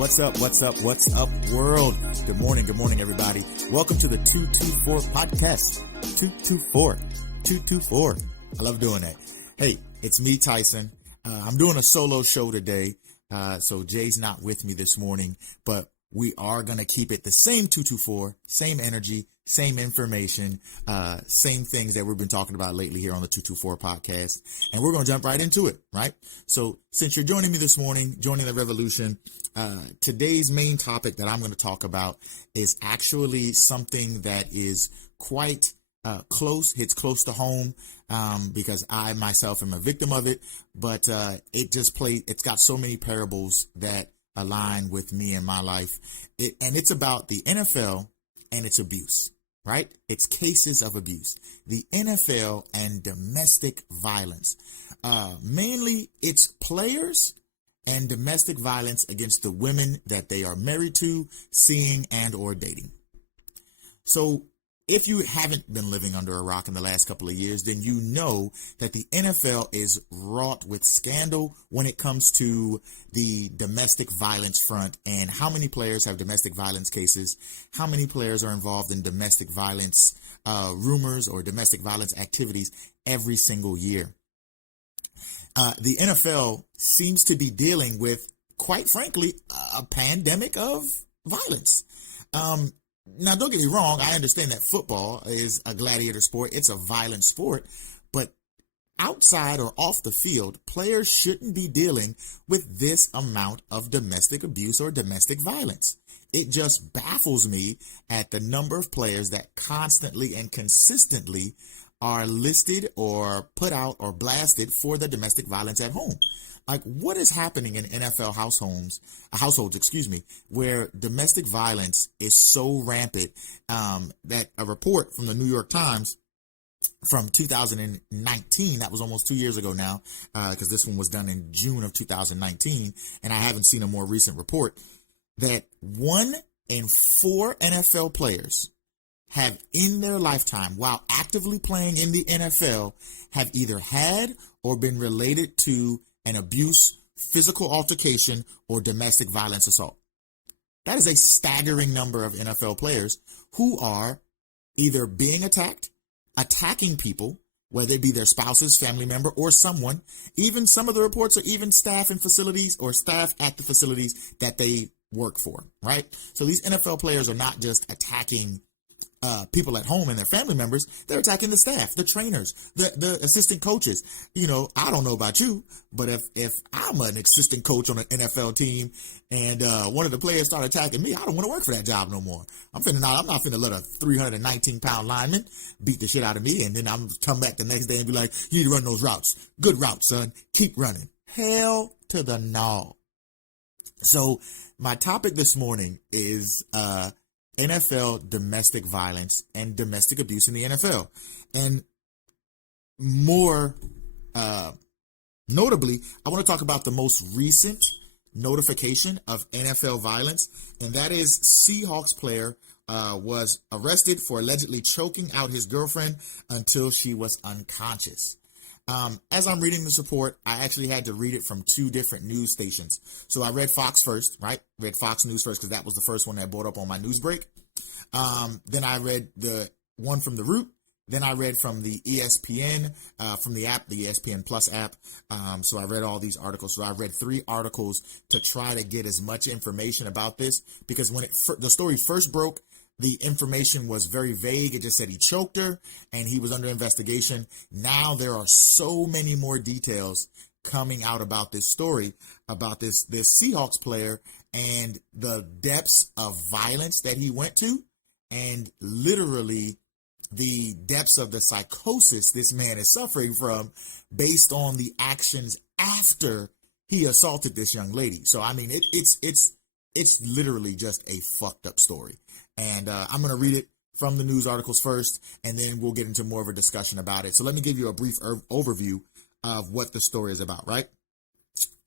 What's up, world? Good morning, everybody. Welcome to the 224 podcast. 224. I love doing that. Hey, it's me, Tyson. I'm doing a solo show today, so Jay's not with me this morning, but we are going to keep it the same 224, same energy, same information, same things that we've been talking about lately here on the 224 podcast. And we're going to jump right into it, right? So since you're joining me this morning, joining the revolution, today's main topic that I'm going to talk about is actually something that is quite hits close to home, because I myself am a victim of it, but it's got so many parables that align with me and my life. And it's about the NFL and its abuse, right? It's cases of abuse. The NFL and domestic violence. Mainly it's players and domestic violence against the women that they are married to, seeing, and or dating. So if you haven't been living under a rock in the last couple of years, then you know that the NFL is wrought with scandal when it comes to the domestic violence front and how many players have domestic violence cases, how many players are involved in domestic violence rumors or domestic violence activities every single year. The NFL seems to be dealing with, quite frankly, a pandemic of violence. Now, don't get me wrong. I understand that football is a gladiator sport. It's a violent sport. But outside or off the field, players shouldn't be dealing with this amount of domestic abuse or domestic violence. It just baffles me at the number of players that constantly and consistently are listed or put out or blasted for the domestic violence at home. Like, what is happening in NFL households, where domestic violence is so rampant that a report from the New York Times from 2019, that was almost 2 years ago now, because this one was done in June of 2019, and I haven't seen a more recent report, that 1 in 4 NFL players have in their lifetime, while actively playing in the NFL, have either had or been related to an abuse, physical altercation, or domestic violence assault. That is a staggering number of NFL players who are either being attacked, attacking people, whether it be their spouses, family member, or someone. Even some of the reports are even staff in facilities or staff at the facilities that they work for, right? So these NFL players are not just attacking people at home and their family members. They're attacking the staff, the trainers, the assistant coaches. You know, I don't know about you, but if I'm an assistant coach on an NFL team and one of the players start attacking me, I don't want to work for that job no more. I'm not finna let a 319-pound lineman beat the shit out of me, and then I'm come back the next day and be like, you need to run those routes. Good routes, son. Keep running. Hell to the no. So my topic this morning is NFL domestic violence and domestic abuse in the NFL. And more notably, I want to talk about the most recent notification of NFL violence, and that is Seahawks player was arrested for allegedly choking out his girlfriend until she was unconscious. As I'm reading this report, I actually had to read it from 2 different news stations. So I read Fox first, right? Read Fox News first because that was the first one that brought up on my news break. Then I read the one from The Root. Then I read from the ESPN, from the app, the ESPN Plus app. So I read all these articles. So I read 3 articles to try to get as much information about this, because when the story first broke, the information was very vague. It just said he choked her and he was under investigation. Now there are so many more details coming out about this story, about this Seahawks player and the depths of violence that he went to, and literally the depths of the psychosis this man is suffering from based on the actions after he assaulted this young lady. So, I mean, it's literally just a fucked up story. And I'm going to read it from the news articles first, and then we'll get into more of a discussion about it. So let me give you a brief overview of what the story is about, right?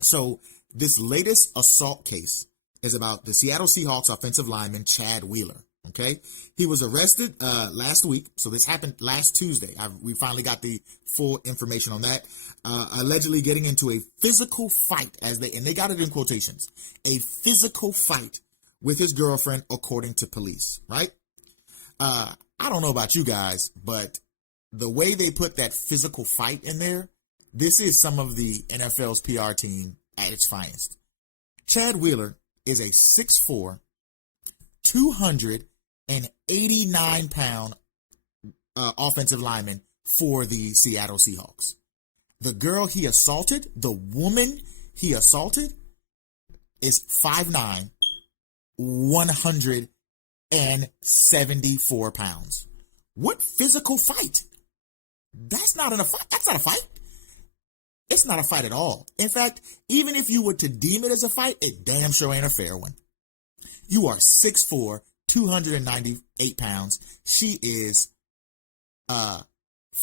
So this latest assault case is about the Seattle Seahawks offensive lineman Chad Wheeler, Okay, he was arrested last week, so this happened last Tuesday. We finally got the full information on that. Allegedly getting into a physical fight, and they got it in quotations, a physical fight with his girlfriend, according to police. Right? I don't know about you guys, but the way they put that physical fight in there, this is some of the NFL's PR team at its finest. Chad Wheeler is a 6'4", 289-pound offensive lineman for the Seattle Seahawks. The girl he assaulted, the woman he assaulted, is 5'9", 174 pounds. What physical fight? That's not a fight. That's not a fight. It's not a fight at all. In fact, even if you were to deem it as a fight, it damn sure ain't a fair one. You are 6'4", 298 pounds. She is 5'9",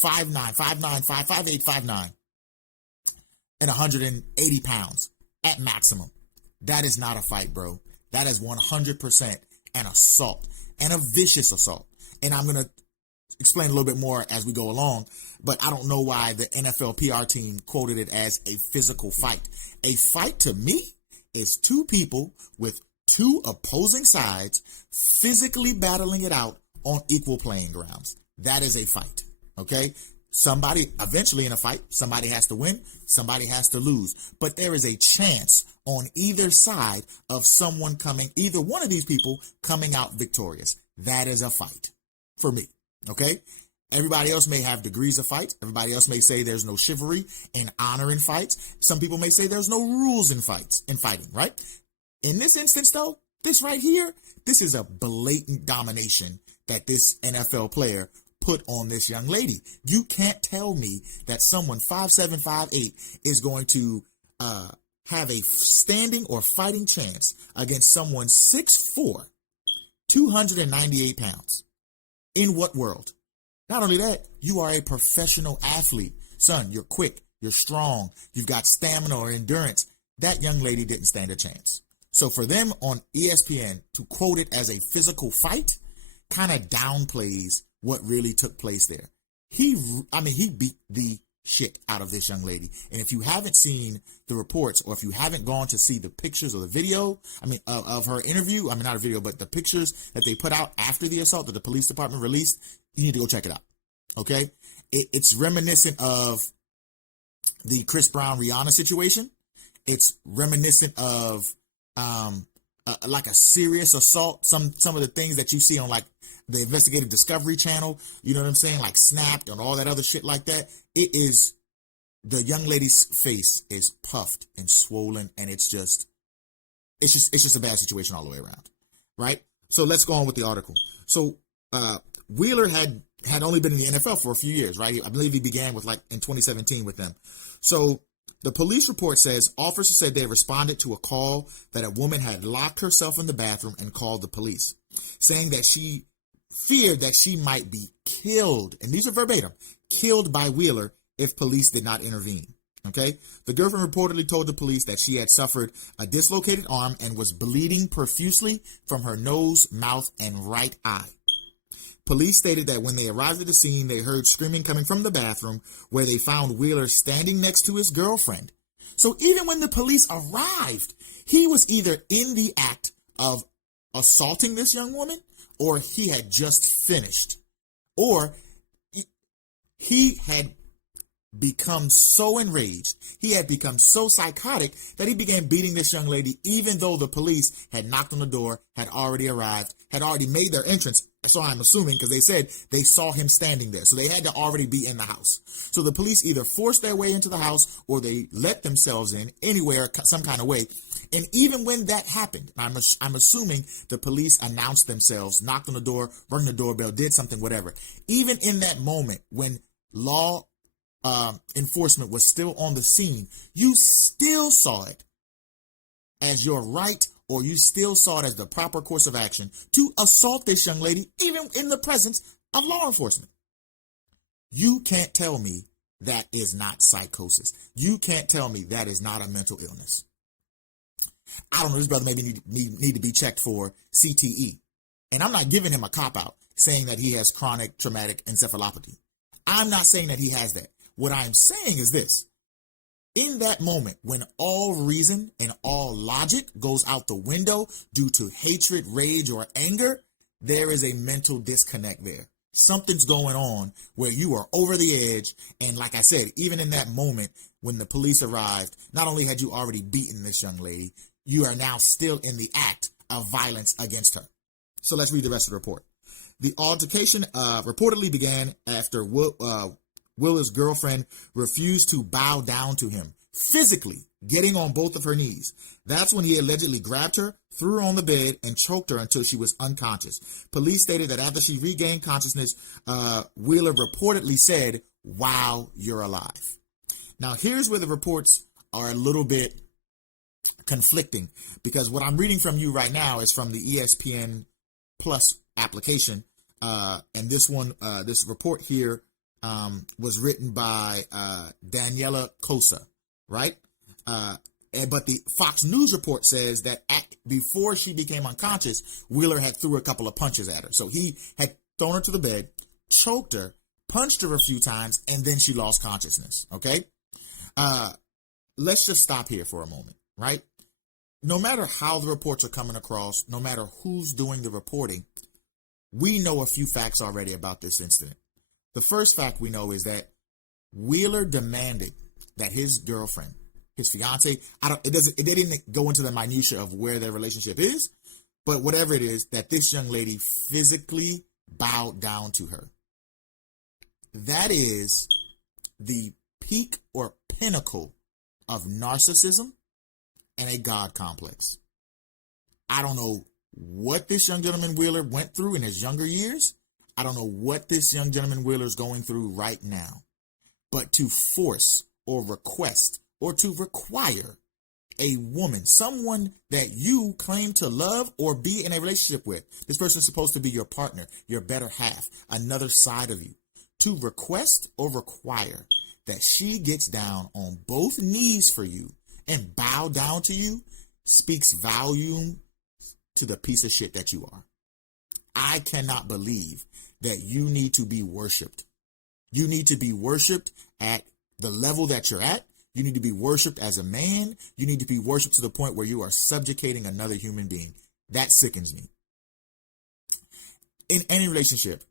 5'8", 5'9", and 180 pounds at maximum. That is not a fight, bro. That is 100% an assault, and a vicious assault. And I'm going to explain a little bit more as we go along, but I don't know why the NFL PR team quoted it as a physical fight. A fight to me is two people with two opposing sides physically battling it out on equal playing grounds. That is a fight, okay? Somebody, eventually in a fight, somebody has to win, somebody has to lose. But there is a chance on either side of someone either one of these people coming out victorious. That is a fight for me, okay? Everybody else may have degrees of fight. Everybody else may say there's no chivalry and honor in fights. Some people may say there's no rules in fighting, right? In this instance, though, this right here, this is a blatant domination that this NFL player put on this young lady. You can't tell me that someone 5'7", 5'8" is going to have a standing or fighting chance against someone 6'4", 298 pounds. In what world? Not only that, you are a professional athlete. Son, you're quick, you're strong, you've got stamina or endurance. That young lady didn't stand a chance. So for them on ESPN to quote it as a physical fight kind of downplays what really took place there. He beat the shit out of this young lady. And if you haven't seen the reports, or if you haven't gone to see the pictures or the video, of her interview, not a video, but the pictures that they put out after the assault that the police department released, you need to go check it out. Okay? It's reminiscent of the Chris Brown Rihanna situation. It's reminiscent of like a serious assault. Some of the things that you see on like the Investigative Discovery Channel, you know what I'm saying? Like Snapped and all that other shit like that. It is, the young lady's face is puffed and swollen, and it's just a bad situation all the way around, right? So let's go on with the article. So Wheeler had only been in the NFL for a few years, right? I believe he began with in 2017 with them. So the police report says officers said they responded to a call that a woman had locked herself in the bathroom and called the police, saying that she feared that she might be killed, and these are verbatim, killed by Wheeler if police did not intervene. Okay? The girlfriend reportedly told the police that she had suffered a dislocated arm and was bleeding profusely from her nose, mouth, and right eye. Police stated that when they arrived at the scene, they heard screaming coming from the bathroom, where they found Wheeler standing next to his girlfriend. So even when the police arrived, he was either in the act of assaulting this young woman, or he had just finished, or he had become so enraged, he had become so psychotic that he began beating this young lady, even though the police had knocked on the door, had already arrived, had already made their entrance. So I'm assuming, because they said they saw him standing there. So they had to already be in the house. So the police either forced their way into the house, or they let themselves in anywhere, some kind of way. And even when that happened, I'm assuming the police announced themselves, knocked on the door, rung the doorbell, did something, whatever. Even in that moment, when law enforcement was still on the scene, you still saw it as your right, or you still saw it as the proper course of action to assault this young lady, even in the presence of law enforcement. You can't tell me that is not psychosis. You can't tell me that is not a mental illness. I don't know, this brother maybe need to be checked for CTE. And I'm not giving him a cop-out saying that he has chronic traumatic encephalopathy. I'm not saying that he has that. What I'm saying is this. In that moment, when all reason and all logic goes out the window due to hatred, rage, or anger, there is a mental disconnect there. Something's going on where you are over the edge. And like I said, even in that moment when the police arrived, not only had you already beaten this young lady, you are now still in the act of violence against her. So let's read the rest of the report. The altercation reportedly began after Wheeler's girlfriend refused to bow down to him, physically getting on both of her knees. That's when he allegedly grabbed her, threw her on the bed, and choked her until she was unconscious. Police stated that after she regained consciousness, Wheeler reportedly said, "Wow, you're alive." Now, here's where the reports are a little bit conflicting, because what I'm reading from you right now is from the ESPN Plus application. And this report here was written by Daniela Cosa, right? But the Fox News report says that before she became unconscious, Wheeler had threw a couple of punches at her. So he had thrown her to the bed, choked her, punched her a few times, and then she lost consciousness, okay? Let's just stop here for a moment, right? No matter how the reports are coming across, no matter who's doing the reporting, we know a few facts already about this incident. The first fact we know is that Wheeler demanded that his girlfriend, his fiance, they didn't go into the minutia of where their relationship is, but whatever it is, that this young lady physically bowed down to her. That is the peak or pinnacle of narcissism and a God complex. I don't know what this young gentleman Wheeler went through in his younger years. I don't know what this young gentleman Wheeler is going through right now. But to force or request or to require a woman, someone that you claim to love or be in a relationship with, this person is supposed to be your partner, your better half, another side of you, to request or require that she gets down on both knees for you and bow down to you speaks volume to the piece of shit that you are. I cannot believe that you need to be worshiped. You need to be worshiped at the level that you're at. You need to be worshiped as a man. You need to be worshiped to the point where you are subjugating another human being. That sickens me. In any relationship,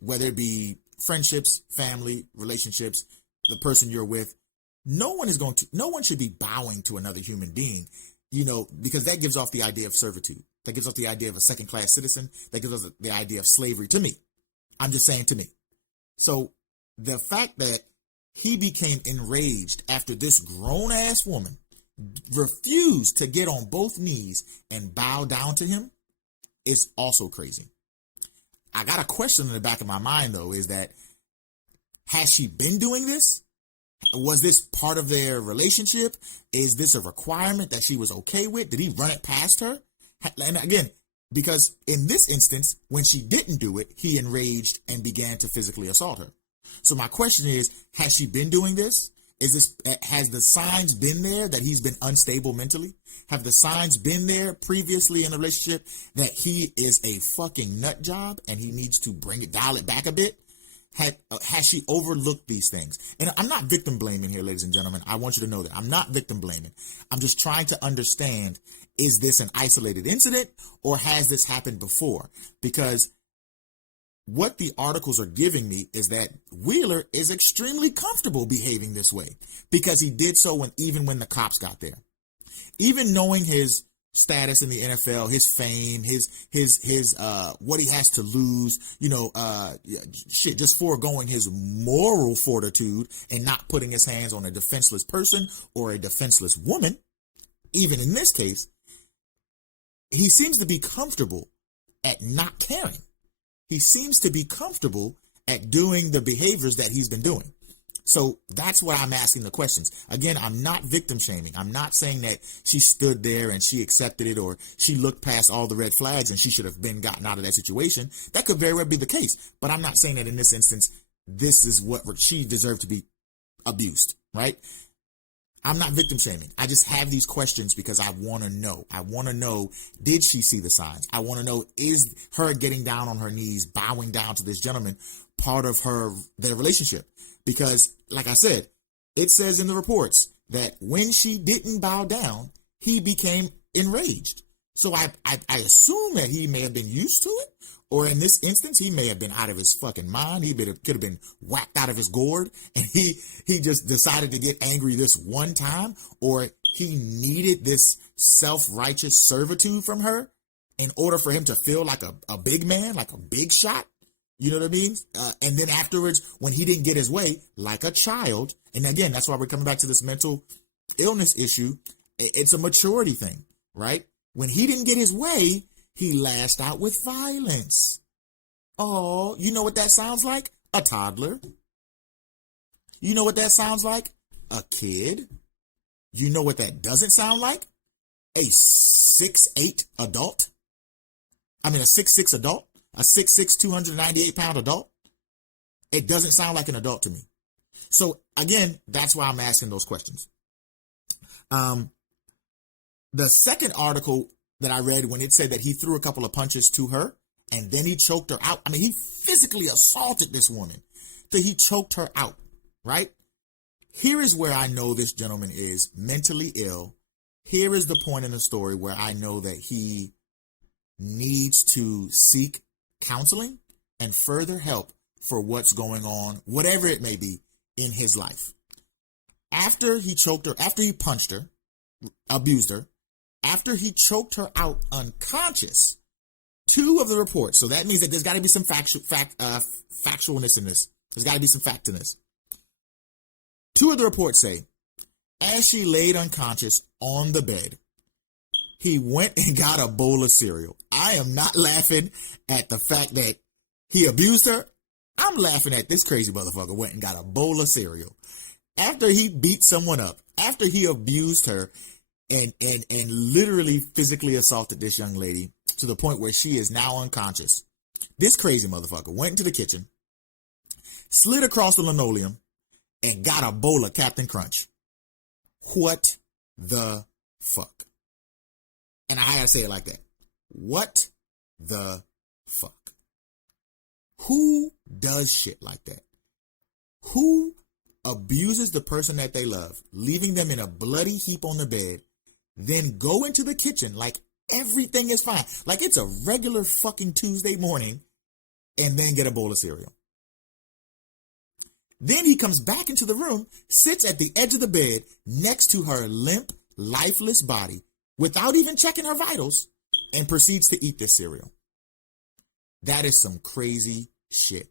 whether it be friendships, family, relationships, the person you're with, no one should be bowing to another human being, because that gives off the idea of servitude. That gives off the idea of a second-class citizen. That gives us the idea of slavery to me. I'm just saying, to me. So the fact that he became enraged after this grown-ass woman refused to get on both knees and bow down to him is also crazy. I got a question in the back of my mind, though, is that, has she been doing this? Was this part of their relationship? Is this a requirement that she was okay with? Did he run it past her? And again, because in this instance, when she didn't do it, he enraged and began to physically assault her. So my question is, has she been doing this? Has the signs been there that he's been unstable mentally? Have the signs been there previously in a relationship that he is a fucking nut job and he needs to dial it back a bit? Has she overlooked these things? And I'm not victim blaming here, ladies and gentlemen. I want you to know that I'm not victim blaming. I'm just trying to understand, is this an isolated incident or has this happened before? Because what the articles are giving me is that Wheeler is extremely comfortable behaving this way because he did so even when the cops got there. Even knowing his status in the NFL, his fame, his what he has to lose, just foregoing his moral fortitude and not putting his hands on a defenseless person or a defenseless woman. Even in this case, he seems to be comfortable at not caring. He seems to be comfortable at doing the behaviors that he's been doing. So that's why I'm asking the questions. Again, I'm not victim shaming. I'm not saying that she stood there and she accepted it or she looked past all the red flags and she should have been gotten out of that situation. That could very well be the case. But I'm not saying that in this instance, this is what she deserved to be abused, right? I'm not victim shaming. I just have these questions because I want to know. I want to know, did she see the signs? I want to know, is her getting down on her knees, bowing down to this gentleman, part of their relationship? Because, like I said, it says in the reports that when she didn't bow down, he became enraged. So I assume that he may have been used to it, or in this instance, he may have been out of his fucking mind. He could have been whacked out of his gourd, and he just decided to get angry this one time, or he needed this self-righteous servitude from her in order for him to feel like a big man, like a big shot. You know what I mean? And then afterwards, when he didn't get his way, like a child, and again, that's why we're coming back to this mental illness issue. It's a maturity thing, right? When he didn't get his way, he lashed out with violence. Oh, you know what that sounds like? A toddler. You know what that sounds like? A kid. You know what that doesn't sound like? A 6'8" adult. I mean, a 6'6" adult. A 6'6", 298-pound adult. It doesn't sound like an adult to me. So, again, that's why I'm asking those questions. The second article that I read, when it said that he threw a couple of punches to her and then he choked her out. I mean, he physically assaulted this woman till he choked her out, right? Here is where I know this gentleman is mentally ill. Here is the point in the story where I know that he needs to seek counseling and further help for what's going on, whatever it may be in his life. After he choked her, after he punched her, abused her, after he choked her out unconscious, two of the reports, so that means that there's got to be some factualness in this. There's got to be some fact in this. Two of the reports say, as she laid unconscious on the bed, he went and got a bowl of cereal. I am not laughing at the fact that he abused her. I'm laughing at this crazy motherfucker went and got a bowl of cereal. After he beat someone up, after he abused her, and literally physically assaulted this young lady to the point where she is now unconscious. This crazy motherfucker went into the kitchen, slid across the linoleum, and got a bowl of Captain Crunch. What the fuck? And I gotta say it like that. What the fuck? Who does shit like that? Who abuses the person that they love, leaving them in a bloody heap on the bed, then go into the kitchen like everything is fine, like it's a regular fucking Tuesday morning, and then get a bowl of cereal? Then he comes back into the room, sits at the edge of the bed next to her limp, lifeless body without even checking her vitals, and proceeds to eat this cereal. That is some crazy shit.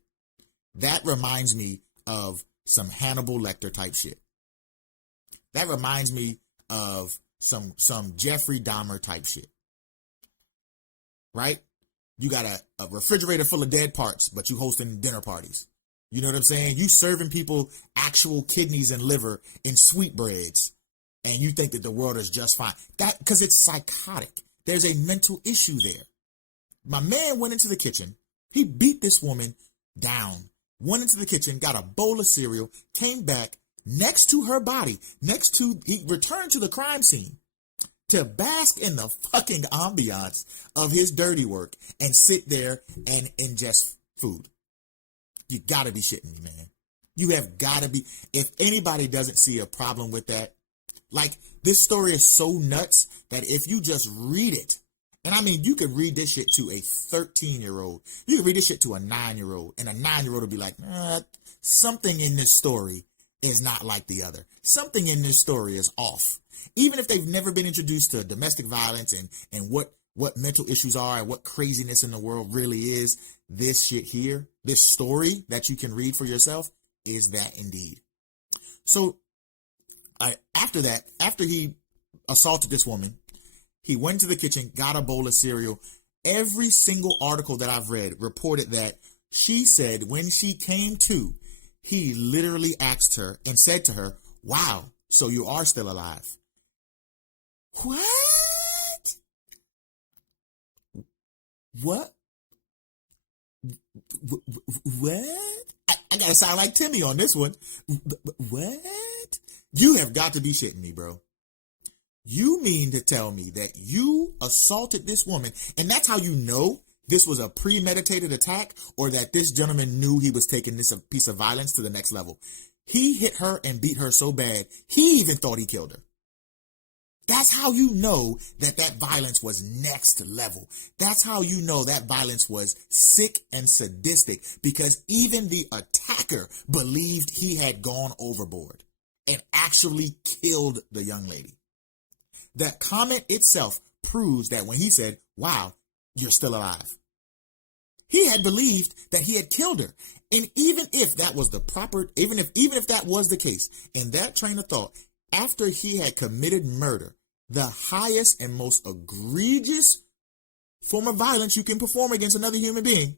That reminds me of some Hannibal Lecter type shit. That reminds me of some Jeffrey Dahmer type shit. Right? You got a refrigerator full of dead parts, but you hosting dinner parties. You know what I'm saying? You serving people actual kidneys and liver in sweetbreads, and you think that the world is just fine. That, because it's psychotic. There's a mental issue there. My man went into the kitchen. He beat this woman down, went into the kitchen, got a bowl of cereal, came back next to her body, he returned to the crime scene to bask in the fucking ambiance of his dirty work and sit there and ingest food. You gotta be shitting me, man. You have gotta be. If anybody doesn't see a problem with that, like, this story is so nuts that if you just read it, and I mean, you could read this shit to a 13-year-old. You could read this shit to a 9-year-old, and a 9-year-old would be like, something in this story is not like the other. Something in this story is off. Even if they've never been introduced to domestic violence and what mental issues are and what craziness in the world really is, this shit here, this story that you can read for yourself, is that indeed. So after he assaulted this woman, he went to the kitchen, got a bowl of cereal. Every single article that I've read reported that she said when she came to, he literally asked her and said to her, "Wow, so you are still alive." What? What? What? I got to sound like Timmy on this one. What? You have got to be shitting me, bro. You mean to tell me that you assaulted this woman, and that's how you know this was a premeditated attack, or that this gentleman knew he was taking this piece of violence to the next level? He hit her and beat her so bad, he even thought he killed her. That's how you know that that violence was next level. That's how you know that violence was sick and sadistic, because even the attacker believed he had gone overboard and actually killed the young lady. That comment itself proves that when he said, "Wow, you're still alive," he had believed that he had killed her. And even if that was the proper, even if that was the case, in that train of thought, after he had committed murder, the highest and most egregious form of violence you can perform against another human being,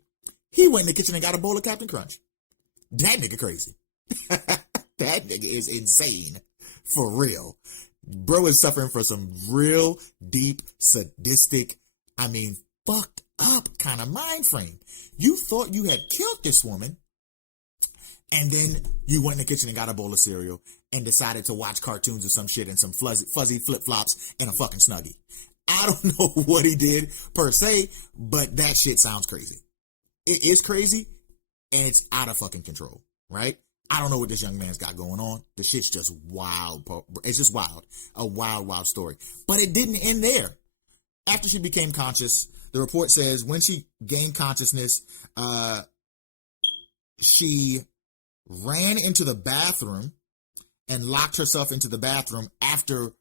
he went in the kitchen and got a bowl of Captain Crunch. That nigga crazy. That nigga is insane. For real. Bro is suffering from some real deep, sadistic, fucked up kind of mind frame. You thought you had killed this woman, and then you went in the kitchen and got a bowl of cereal and decided to watch cartoons or some shit and some fuzzy flip-flops and a fucking Snuggie. I don't know what he did per se, but that shit sounds crazy. It is crazy, and it's out of fucking control, right? I don't know what this young man's got going on. The shit's just wild. It's just wild. A wild, wild story. But it didn't end there. After she became conscious, the report says when she gained consciousness, she ran into the bathroom and locked herself into the bathroom after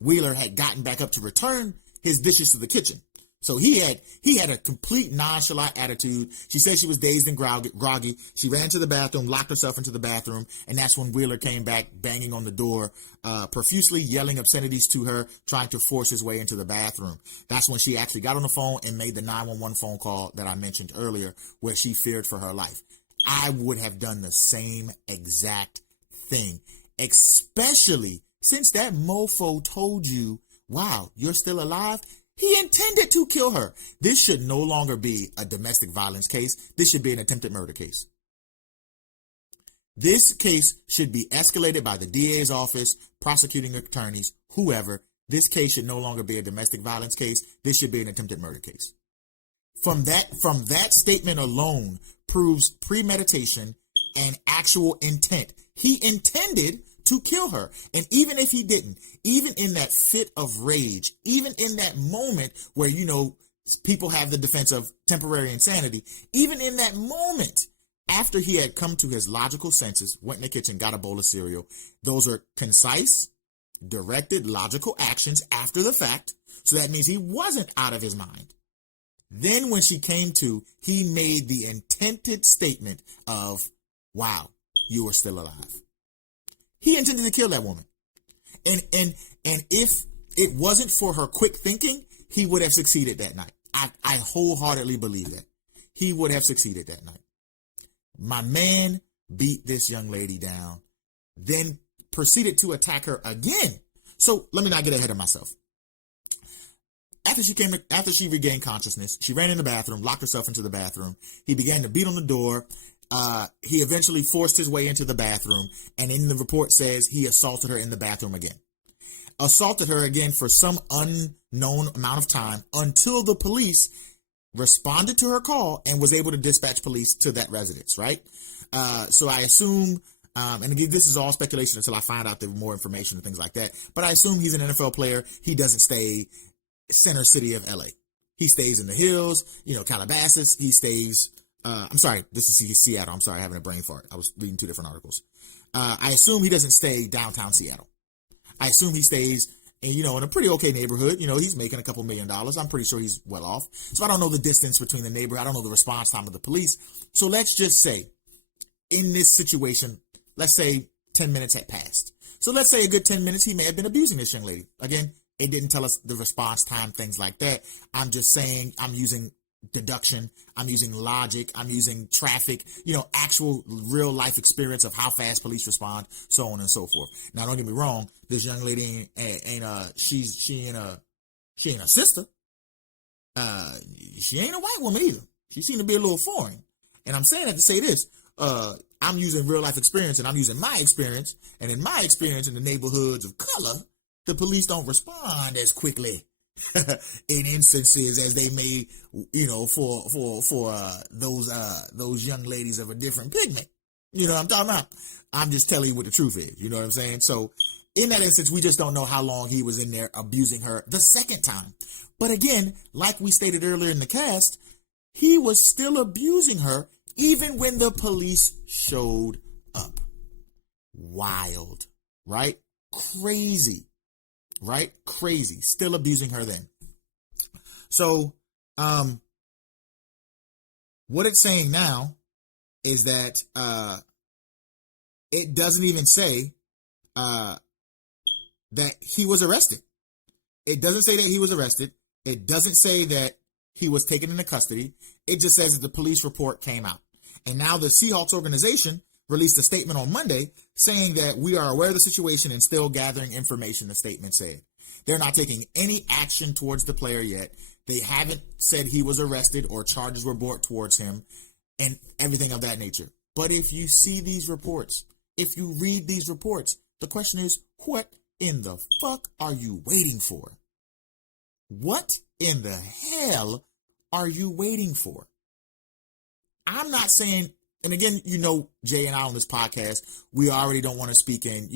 Wheeler had gotten back up to return his dishes to the kitchen. So he had a complete nonchalant attitude. She said she was dazed and groggy. She ran to the bathroom, locked herself into the bathroom, and that's when Wheeler came back banging on the door, profusely yelling obscenities to her, trying to force his way into the bathroom. That's when she actually got on the phone and made the 911 phone call that I mentioned earlier, where she feared for her life. I would have done the same exact thing, especially since that mofo told you, "Wow, you're still alive." He intended to kill her. This should no longer be a domestic violence case. This should be an attempted murder case. This case should be escalated by the DA's office, prosecuting attorneys, whoever. This case should no longer be a domestic violence case. This should be an attempted murder case. From that statement alone proves premeditation and actual intent. He intended to kill her. And even if he didn't, even in that fit of rage, even in that moment where, people have the defense of temporary insanity, even in that moment, after he had come to his logical senses, went in the kitchen, got a bowl of cereal, those are concise, directed, logical actions after the fact. So that means he wasn't out of his mind. Then when she came to, he made the intended statement of, "Wow, you are still alive." He intended to kill that woman. And if it wasn't for her quick thinking, he would have succeeded that night. I wholeheartedly believe that. He would have succeeded that night. My man beat this young lady down, then proceeded to attack her again. So let me not get ahead of myself. After she regained consciousness, she ran in the bathroom, locked herself into the bathroom. He began to beat on the door. He eventually forced his way into the bathroom, and in the report says he assaulted her in the bathroom again. Assaulted her again for some unknown amount of time until the police responded to her call and was able to dispatch police to that residence, right? So I assume, and again, this is all speculation until I find out more information and things like that, but I assume he's an NFL player. He doesn't stay center city of LA. He stays in the hills, Calabasas. He stays... I'm sorry, this is Seattle. I'm sorry, having a brain fart. I was reading two different articles. I assume he doesn't stay downtown Seattle. I assume he stays, in a pretty okay neighborhood. He's making a couple $1 million. I'm pretty sure he's well off. So I don't know the distance between the neighborhood. I don't know the response time of the police. So let's just say, in this situation, let's say 10 minutes had passed. So let's say a good 10 minutes, he may have been abusing this young lady. Again, it didn't tell us the response time, things like that. I'm just saying, I'm using deduction, I'm using logic, I'm using traffic, actual real life experience of how fast police respond, so on and so forth. Now, don't get me wrong, this young lady she ain't a sister. She ain't a white woman either. She seemed to be a little foreign. And I'm saying that to say this, I'm using real life experience, and I'm using my experience. And in my experience in the neighborhoods of color, the police don't respond as quickly in instances as they may, for those young ladies of a different pigment. You know what I'm talking about? I'm just telling you what the truth is. You know what I'm saying? So in that instance, we just don't know how long he was in there abusing her the second time. But again, like we stated earlier in the cast, he was still abusing her even when the police showed up. Wild, right? Crazy, right? Crazy. Still abusing her then. So, what it's saying now is that it doesn't even say that he was arrested. It doesn't say that he was arrested. It doesn't say that he was taken into custody. It just says that the police report came out. And now the Seahawks organization released a statement on Monday saying that we are aware of the situation and still gathering information, the statement said. They're not taking any action towards the player yet. They haven't said he was arrested or charges were brought towards him and everything of that nature. But if you see these reports, if you read these reports, the question is, what in the fuck are you waiting for? What in the hell are you waiting for? I'm not saying, and again, Jay and I on this podcast, we already don't want to speak in,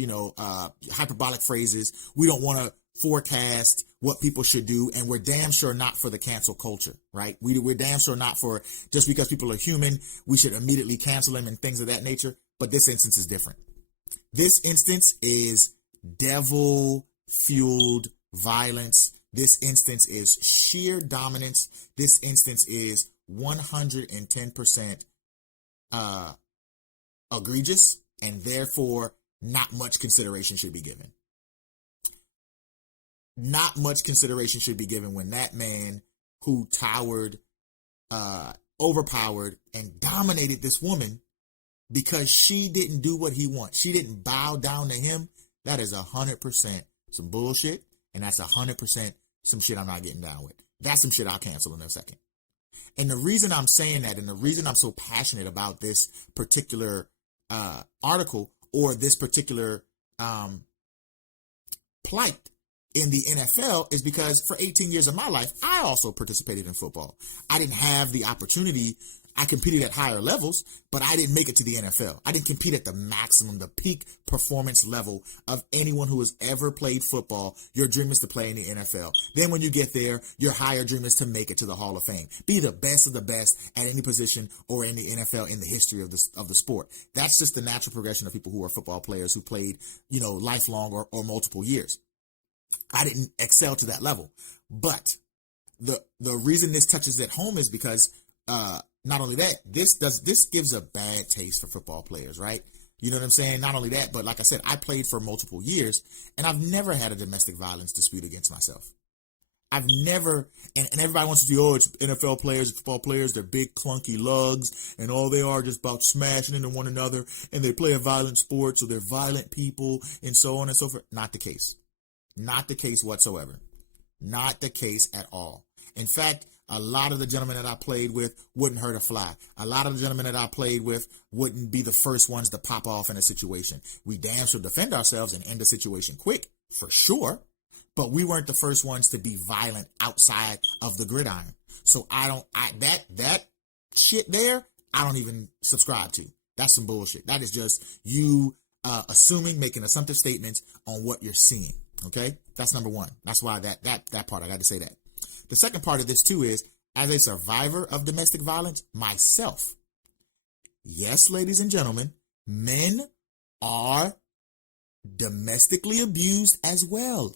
hyperbolic phrases. We don't want to forecast what people should do, and we're damn sure not for the cancel culture, right? We're damn sure not for, just because people are human, we should immediately cancel them and things of that nature. But this instance is different. This instance is devil-fueled violence. This instance is sheer dominance. This instance is 110% egregious, and therefore not much consideration should be given. Not much consideration should be given when that man who towered, overpowered, and dominated this woman because she didn't do what he wants. She didn't bow down to him. That is 100% some bullshit, and that's 100% some shit I'm not getting down with. That's some shit I'll cancel in a second. And the reason I'm saying that, and the reason I'm so passionate about this particular article or this particular plight in the NFL is because for 18 years of my life, I also participated in football. I didn't have the opportunity. I competed at higher levels, but I didn't make it to the NFL. I didn't compete at the maximum, the peak performance level of anyone who has ever played football. Your dream is to play in the NFL. Then when you get there, your higher dream is to make it to the Hall of Fame. Be the best of the best at any position or in the NFL in the history of the sport. That's just the natural progression of people who are football players who played, lifelong or multiple years. I didn't excel to that level. But the reason this touches at home is because not only that, this gives a bad taste for football players, right? You know what I'm saying? Not only that, but like I said, I played for multiple years, and I've never had a domestic violence dispute against myself. I've never, and everybody wants to say, oh, it's NFL players, football players, they're big clunky lugs, and all they are just about smashing into one another, and they play a violent sport, so they're violent people, and so on and so forth. Not the case. Not the case whatsoever. Not the case at all. In fact, a lot of the gentlemen that I played with wouldn't hurt a fly. A lot of the gentlemen that I played with wouldn't be the first ones to pop off in a situation. We damn sure defend ourselves and end the situation quick, for sure. But we weren't the first ones to be violent outside of the gridiron. So that shit there, I don't even subscribe to. That's some bullshit. That is just you assuming, making assumptive statements on what you're seeing. Okay, that's number one. That's why that part, I got to say that. The second part of this too is, as a survivor of domestic violence myself, yes, ladies and gentlemen, men are domestically abused as well.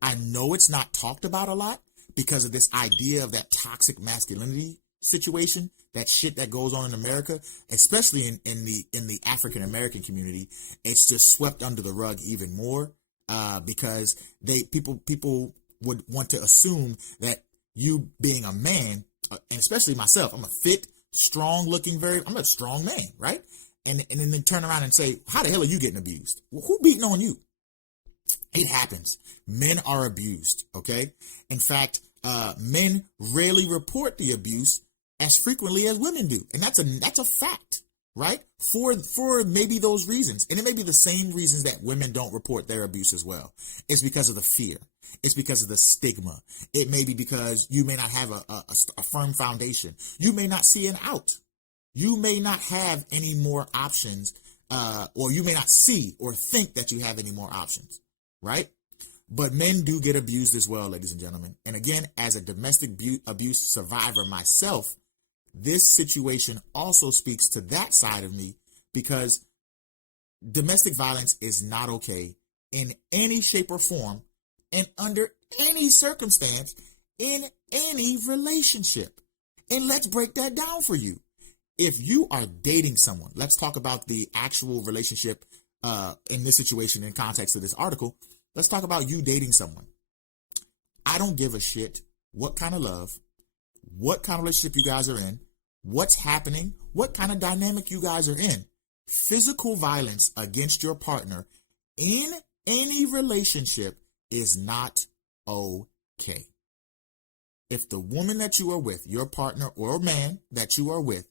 I know it's not talked about a lot because of this idea of that toxic masculinity situation, that shit that goes on in America, especially in the African American community. It's just swept under the rug even more. Because people would want to assume that you being a man, and especially myself, I'm a fit, strong looking, I'm a strong man, right? And then they turn around and say, how the hell are you getting abused? Well, who beating on you? It happens. Men are abused, okay? In fact, men rarely report the abuse as frequently as women do. And that's a fact, right? For maybe those reasons. And it may be the same reasons that women don't report their abuse as well. It's because of the fear. It's because of the stigma. It may be because you may not have a firm foundation. You may not see an out. You may not have any more options, or you may not see or think that you have any more options, right? But men do get abused as well, ladies and gentlemen. And again, as a domestic abuse survivor myself, this situation also speaks to that side of me, because domestic violence is not okay in any shape or form and under any circumstance in any relationship. And let's break that down for you. If you are dating someone, let's talk about the actual relationship in this situation in context of this article. Let's talk about you dating someone. I don't give a shit what kind of love, what kind of relationship you guys are in, what's happening, what kind of dynamic you guys are in. Physical violence against your partner in any relationship is not okay. If the woman that you are with, your partner or man that you are with,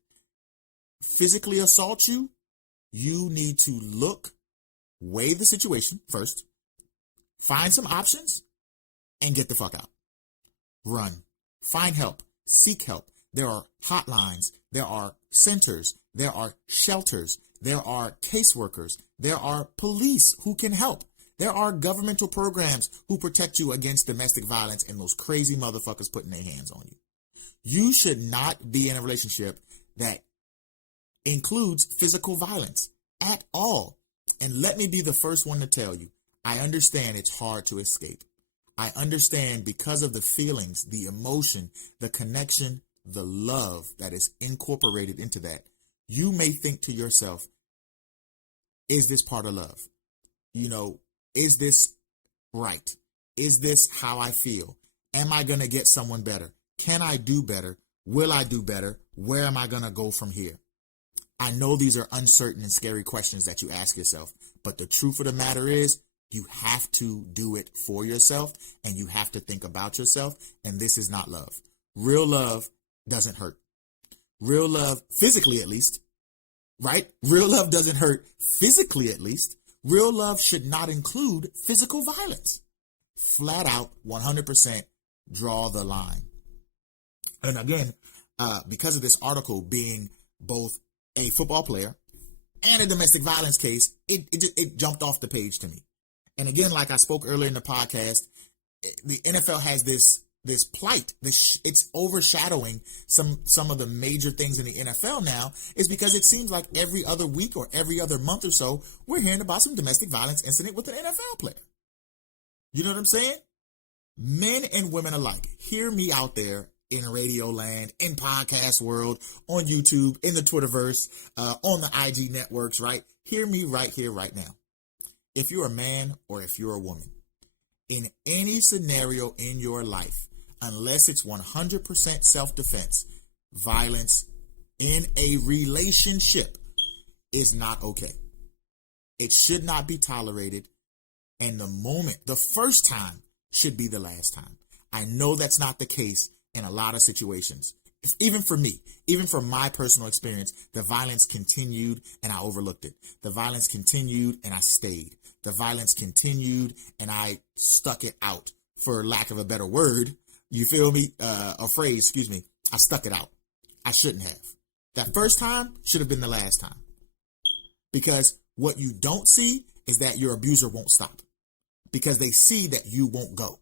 physically assault you, you need to look, weigh the situation first, find some options, and get the fuck out. Run. Find help. Seek help. There are hotlines. There are centers. There are shelters. There are caseworkers. There are police who can help. There are governmental programs who protect you against domestic violence and those crazy motherfuckers putting their hands on you. You should not be in a relationship that includes physical violence at all. And let me be the first one to tell you, I understand it's hard to escape. I understand because of the feelings, the emotion, the connection, the love that is incorporated into that. You may think to yourself, is this part of love? Is this right? Is this how I feel? Am I going to get someone better? Can I do better? Will I do better? Where am I going to go from here? I know these are uncertain and scary questions that you ask yourself, but the truth of the matter is you have to do it for yourself and you have to think about yourself. And this is not love. Real love doesn't hurt. Real love, physically at least, right? Real love doesn't hurt physically at least. Real love should not include physical violence. Flat out, 100% draw the line. And again, because of this article being both a football player and a domestic violence case, it jumped off the page to me. And again, like I spoke earlier in the podcast, the NFL has this plight. It's overshadowing some of the major things in the NFL now, is because it seems like every other week or every other month or so, we're hearing about some domestic violence incident with an NFL player. You know what I'm saying? Men and women alike, hear me out there in radio land, in podcast world, on YouTube, in the Twitterverse, on the IG networks, right? Hear me right here, right now. If you're a man or if you're a woman, in any scenario in your life, unless it's 100% self-defense, violence in a relationship is not okay. It should not be tolerated. And the first time should be the last time. I know that's not the case in a lot of situations. Even for me, even from my personal experience, the violence continued and I overlooked it. The violence continued and I stayed. The violence continued and I stuck it out, for lack of a better word. You feel me? A phrase, excuse me. I stuck it out. I shouldn't have. That first time should have been the last time. Because what you don't see is that your abuser won't stop. Because they see that you won't go.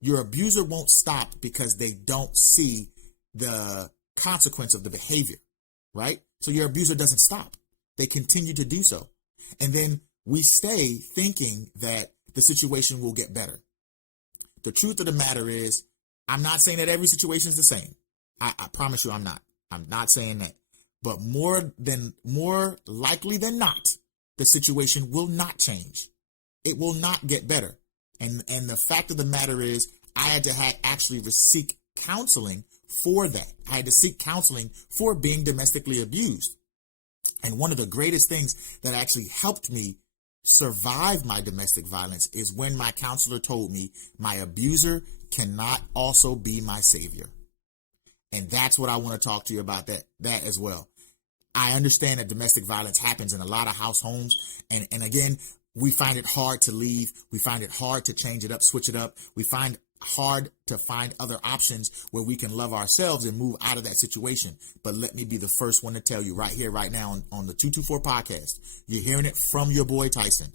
Your abuser won't stop because they don't see the consequence of the behavior, right? So your abuser doesn't stop. They continue to do so. And then we stay thinking that the situation will get better. The truth of the matter is, I'm not saying that every situation is the same. I promise you I'm not. I'm not saying that. But more likely than not, the situation will not change. It will not get better. And the fact of the matter is, I had to actually seek counseling for that. I had to seek counseling for being domestically abused. And one of the greatest things that actually helped me survive my domestic violence is when my counselor told me my abuser cannot also be my savior. And that's what I want to talk to you about, that as well. I understand that domestic violence happens in a lot of house homes. And again, we find it hard to leave. We find it hard to change it up, switch it up. We find hard to find other options where we can love ourselves and move out of that situation. But let me be the first one to tell you right here, right now on the 224 podcast, you're hearing it from your boy Tyson.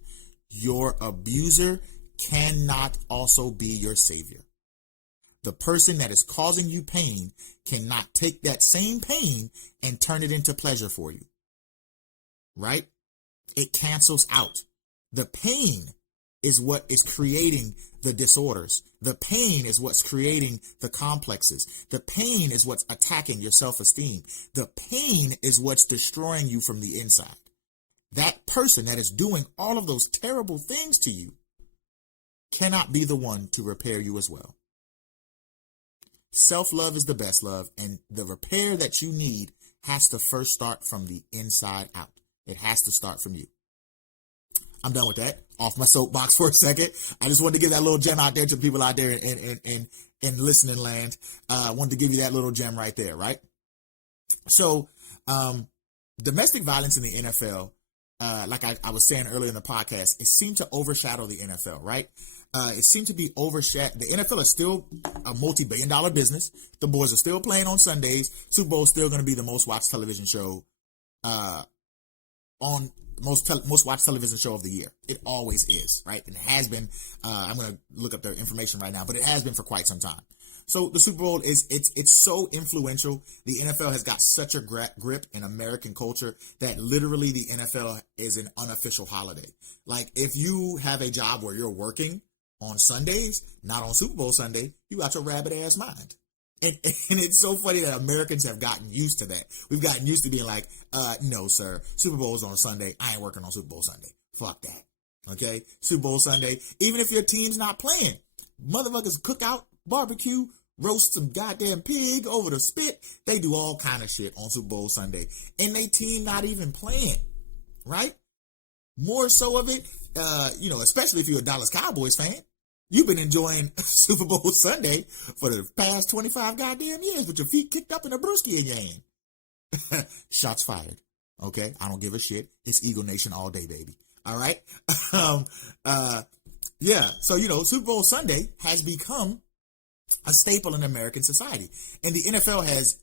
Your abuser cannot also be your savior. The person that is causing you pain cannot take that same pain and turn it into pleasure for you. Right? It cancels out. The pain is what is creating the disorders. The pain is what's creating the complexes. The pain is what's attacking your self-esteem. The pain is what's destroying you from the inside. That person that is doing all of those terrible things to you cannot be the one to repair you as well. Self-love is the best love, and the repair that you need has to first start from the inside out. It has to start from you. I'm done with that. Off my soapbox for a second. I just wanted to give that little gem out there to people out there in listening land. I wanted to give you that little gem right there, right? So, domestic violence in the NFL, like I was saying earlier in the podcast, it seemed to overshadow the NFL, right? It seemed to be overshadowed. The NFL is still a multi-billion-dollar business. The boys are still playing on Sundays. Super Bowl is still going to be the most watched television show on most watched television show of the year. It always is, right? It has been. I'm going to look up their information right now, but it has been for quite some time. So the Super Bowl it's so influential. The NFL has got such a grip in American culture that literally the NFL is an unofficial holiday. Like if you have a job where you're working on Sundays, not on Super Bowl Sunday, you got your rabbit ass mind. And it's so funny that Americans have gotten used to that. We've gotten used to being like, no, sir, Super Bowl's on Sunday. I ain't working on Super Bowl Sunday. Fuck that. Okay? Super Bowl Sunday, even if your team's not playing, motherfuckers cook out, barbecue, roast some goddamn pig over the spit. They do all kind of shit on Super Bowl Sunday. And they team not even playing. Right? More so of it, especially if you're a Dallas Cowboys fan. You've been enjoying Super Bowl Sunday for the past 25 goddamn years with your feet kicked up and a brewski in your hand. Shots fired. Okay? I don't give a shit. It's Eagle Nation all day, baby. All right? Yeah. So, Super Bowl Sunday has become a staple in American society. And the NFL has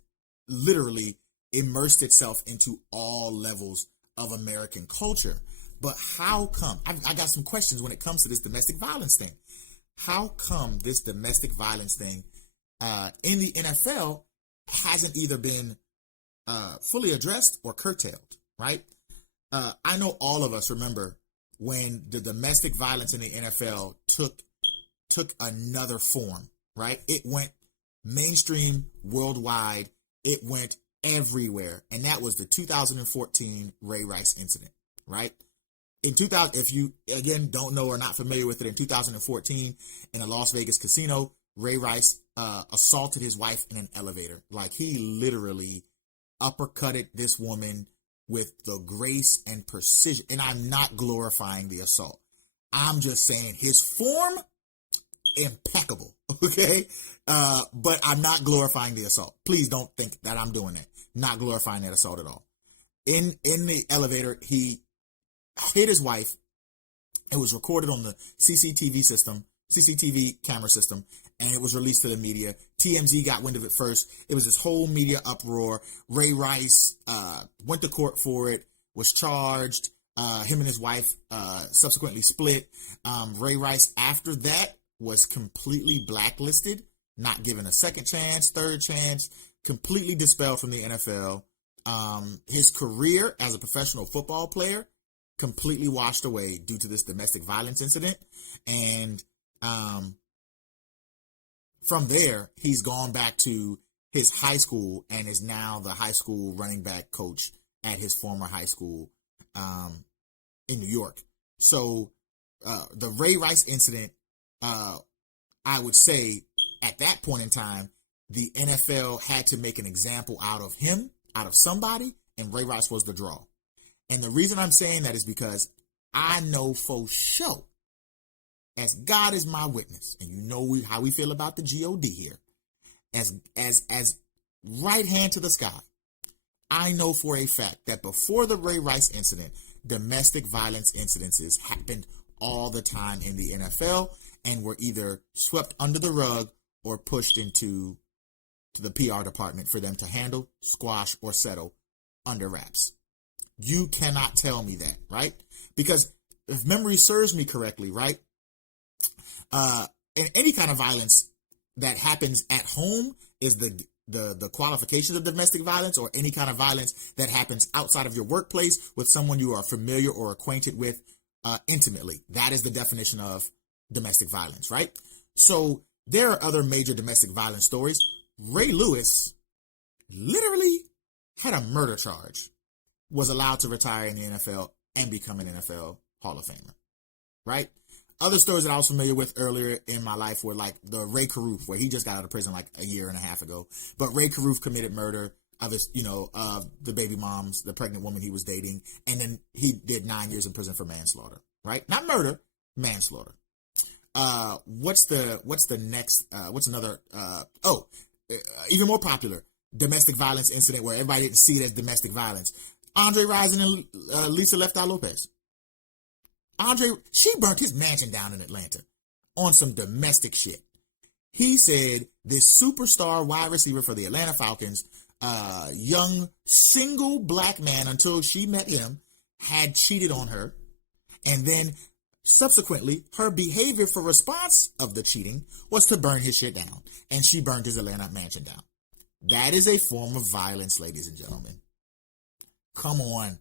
literally immersed itself into all levels of American culture. But how come? I got some questions when it comes to this domestic violence thing. How come this domestic violence thing in the NFL hasn't either been fully addressed or curtailed, right? I know all of us remember when the domestic violence in the NFL took another form, right? It went mainstream, worldwide. It went everywhere. And that was the 2014 Ray Rice incident, right? In 2000, if you, again, don't know or not familiar with it, in 2014, in a Las Vegas casino, Ray Rice assaulted his wife in an elevator. Like, he literally uppercutted this woman with the grace and precision. And I'm not glorifying the assault. I'm just saying his form, impeccable, okay? But I'm not glorifying the assault. Please don't think that I'm doing that. Not glorifying that assault at all. In the elevator, he hit his wife. It was recorded on the CCTV camera system, and it was released to the media. TMZ got wind of it first. It was this whole media uproar. Ray Rice went to court for it, was charged. Him and his wife subsequently split. Ray Rice, after that, was completely blacklisted, not given a second chance, third chance, completely dispelled from the NFL. His career as a professional football player completely washed away due to this domestic violence incident. And from there, he's gone back to his high school and is now the high school running back coach at his former high school in New York. So the Ray Rice incident, I would say at that point in time, the NFL had to make an example out of him, out of somebody, and Ray Rice was the draw. And the reason I'm saying that is because I know for sure, as God is my witness, and you know how we feel about the God here, as right hand to the sky, I know for a fact that before the Ray Rice incident, domestic violence incidences happened all the time in the NFL and were either swept under the rug or pushed into the PR department for them to handle, squash, or settle under wraps. You cannot tell me that, right? Because if memory serves me correctly, right, in any kind of violence that happens at home is the qualification of domestic violence, or any kind of violence that happens outside of your workplace with someone you are familiar or acquainted with intimately. That is the definition of domestic violence, right? So there are other major domestic violence stories. Ray Lewis literally had a murder charge, was allowed to retire in the NFL and become an NFL Hall of Famer, right? Other stories that I was familiar with earlier in my life were like the Ray Caruth, where he just got out of prison like a year and a half ago. But Ray Caruth committed murder of his, the baby moms, the pregnant woman he was dating, and then he did 9 years in prison for manslaughter, right? Not murder, manslaughter. What's another, even more popular domestic violence incident where everybody didn't see it as domestic violence? Andre Rison and Lisa Left Eye Lopez. She burnt his mansion down in Atlanta on some domestic shit. He said this superstar wide receiver for the Atlanta Falcons, young single black man until she met him, had cheated on her. And then subsequently, her behavior for response of the cheating was to burn his shit down. And she burned his Atlanta mansion down. That is a form of violence, ladies and gentlemen. Come on.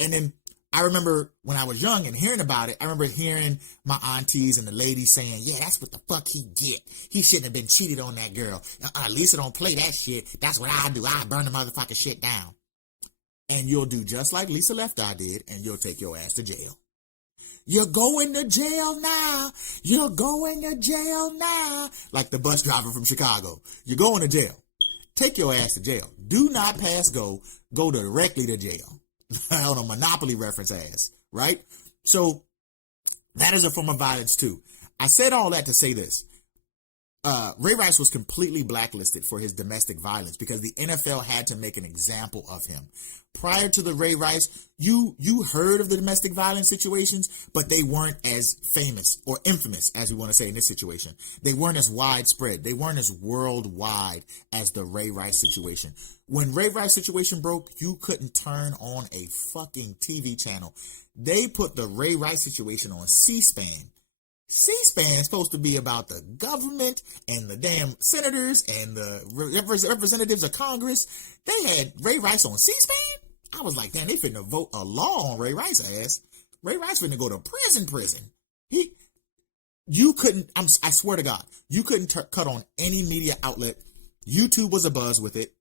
And then I remember when I was young and hearing about it, I remember hearing my aunties and the ladies saying, yeah, that's what the fuck he get. He shouldn't have been cheated on that girl. Lisa don't play that shit. That's what I do. I burn the motherfucking shit down. And you'll do just like Lisa Left Eye did, and you'll take your ass to jail. You're going to jail now. You're going to jail now. Like the bus driver from Chicago. You're going to jail. Take your ass to jail. Do not pass go. Go directly to jail. On a Monopoly reference ass, right? So that is a form of violence too. I said all that to say this. Ray Rice was completely blacklisted for his domestic violence because the NFL had to make an example of him. Prior to the Ray Rice, you heard of the domestic violence situations, but they weren't as famous or infamous, as we want to say in this situation. They weren't as widespread. They weren't as worldwide as the Ray Rice situation. When Ray Rice situation broke, you couldn't turn on a fucking TV channel. They put the Ray Rice situation on C-SPAN. C-SPAN is supposed to be about the government and the damn senators and the representatives of Congress. They had Ray Rice on C-SPAN? I was like, damn, they finna vote a law on Ray Rice ass. Ray Rice finna go to prison. You couldn't, I swear to God, you couldn't cut on any media outlet. YouTube was abuzz with it.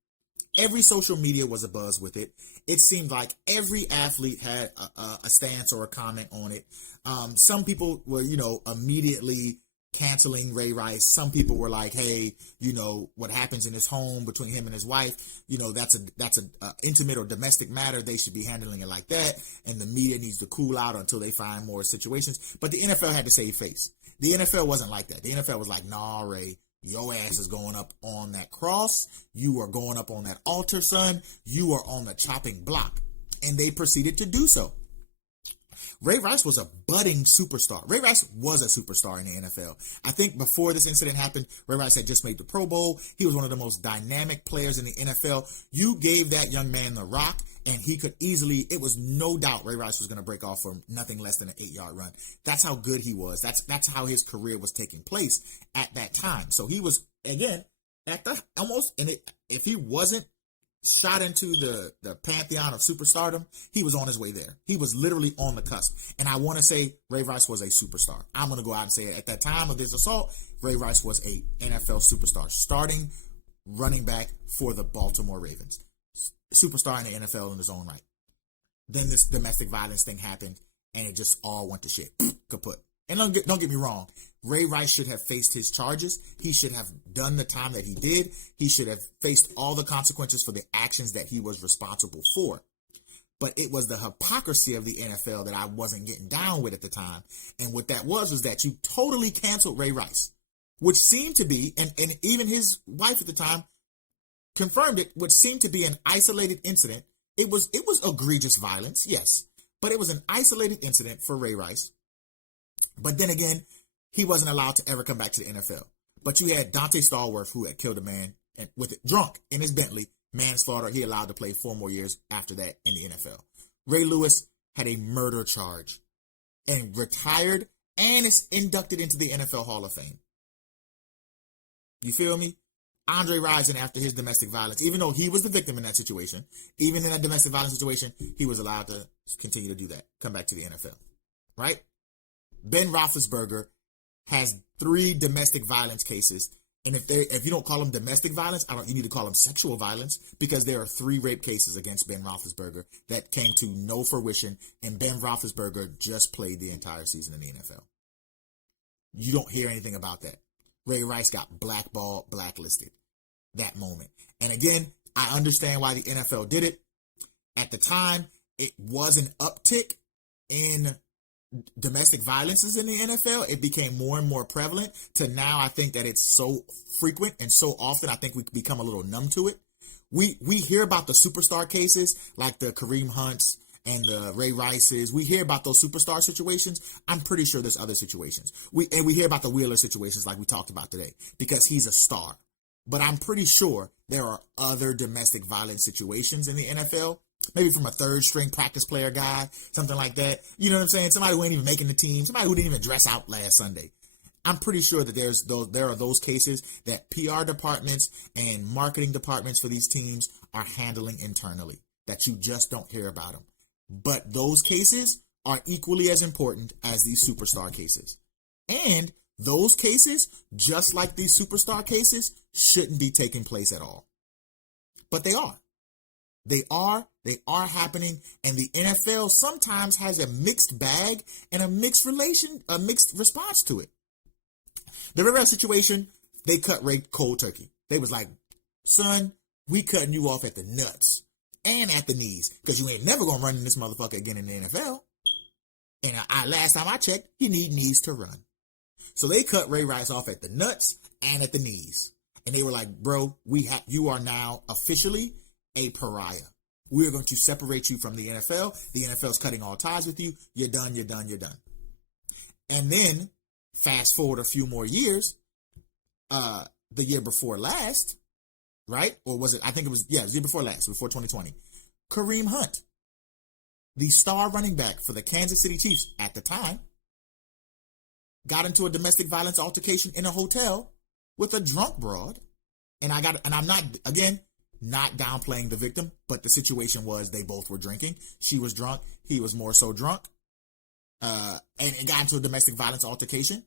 Every social media was abuzz with it. It seemed like every athlete had a stance or a comment on it. Some people were, immediately canceling Ray Rice. Some people were like, hey, what happens in his home between him and his wife, that's a intimate or domestic matter. They should be handling it like that. And the media needs to cool out until they find more situations. But the NFL had to save face. The NFL wasn't like that. The NFL was like, nah, Ray, your ass is going up on that cross. You are going up on that altar, son. You are on the chopping block. And they proceeded to do so. Ray Rice was a budding superstar. Ray Rice was a superstar in the NFL. I think before this incident happened, Ray Rice had just made the Pro Bowl. He was one of the most dynamic players in the NFL. You gave that young man the rock, and he could easily, it was no doubt Ray Rice was going to break off for nothing less than an 8-yard run. That's how good he was. That's how his career was taking place at that time. So he was, again, at the almost, and if he wasn't shot into the pantheon of superstardom, he was on his way there. He was literally on the cusp. And I want to say Ray Rice was a superstar. I'm going to go out and say it. At that time of this assault, Ray Rice was a NFL superstar, starting running back for the Baltimore Ravens. Superstar in the NFL in his own right. Then this domestic violence thing happened, and it just all went to shit. Kaput. And don't get me wrong. Ray Rice should have faced his charges. He should have done the time that he did. He should have faced all the consequences for the actions that he was responsible for. But it was the hypocrisy of the NFL that I wasn't getting down with at the time. And what that was that you totally canceled Ray Rice, which seemed to be, and even his wife at the time confirmed it would seem to be an isolated incident. It was egregious violence, yes, but it was an isolated incident for Ray Rice. But then again, he wasn't allowed to ever come back to the NFL. But you had Dante Stallworth, who had killed a man and with it drunk in his Bentley, manslaughter. He allowed to play 4 more years after that in the NFL. Ray Lewis had a murder charge and retired and is inducted into the NFL Hall of Fame. You feel me? Andre Rison, after his domestic violence, even though he was the victim in that situation, even in that domestic violence situation, he was allowed to continue to do that, come back to the NFL, right? Ben Roethlisberger has 3 domestic violence cases, and if you don't call them domestic violence, you need to call them sexual violence, because there are 3 rape cases against Ben Roethlisberger that came to no fruition, and Ben Roethlisberger just played the entire season in the NFL. You don't hear anything about that. Ray Rice got blackballed, blacklisted that moment. And again, I understand why the NFL did it. At the time, it was an uptick in domestic violences in the NFL. It became more and more prevalent to now I think that it's so frequent and so often, I think we become a little numb to it. We hear about the superstar cases like the Kareem Hunts and the Ray Rices. We hear about those superstar situations. I'm pretty sure there's other situations. We hear about the Wheeler situations like we talked about today because he's a star. But I'm pretty sure there are other domestic violence situations in the NFL, maybe from a 3rd string practice player guy, something like that. You know what I'm saying? Somebody who ain't even making the team, somebody who didn't even dress out last Sunday. I'm pretty sure that there are those cases that PR departments and marketing departments for these teams are handling internally that you just don't hear about them. But those cases are equally as important as these superstar cases. And those cases, just like these superstar cases, shouldn't be taking place at all. But they are. They are happening, and the NFL sometimes has a mixed bag and a mixed response to it. The Ray Rice situation, they cut Ray cold turkey. They was like, son, we cutting you off at the nuts and at the knees, because you ain't never gonna run in this motherfucker again in the NFL. And last time I checked, he need knees to run. So they cut Ray Rice off at the nuts and at the knees. And they were like, bro, you are now officially a pariah. We are going to separate you from the NFL. The NFL's cutting all ties with you. You're done, you're done, you're done. And then fast forward a few more years, the year before last, right? Or was it? I think it was the year before last, before 2020. Kareem Hunt, the star running back for the Kansas City Chiefs at the time, got into a domestic violence altercation in a hotel with a drunk broad. And I'm not, again, not downplaying the victim, but the situation was they both were drinking. She was drunk. He was more so drunk. And it got into a domestic violence altercation.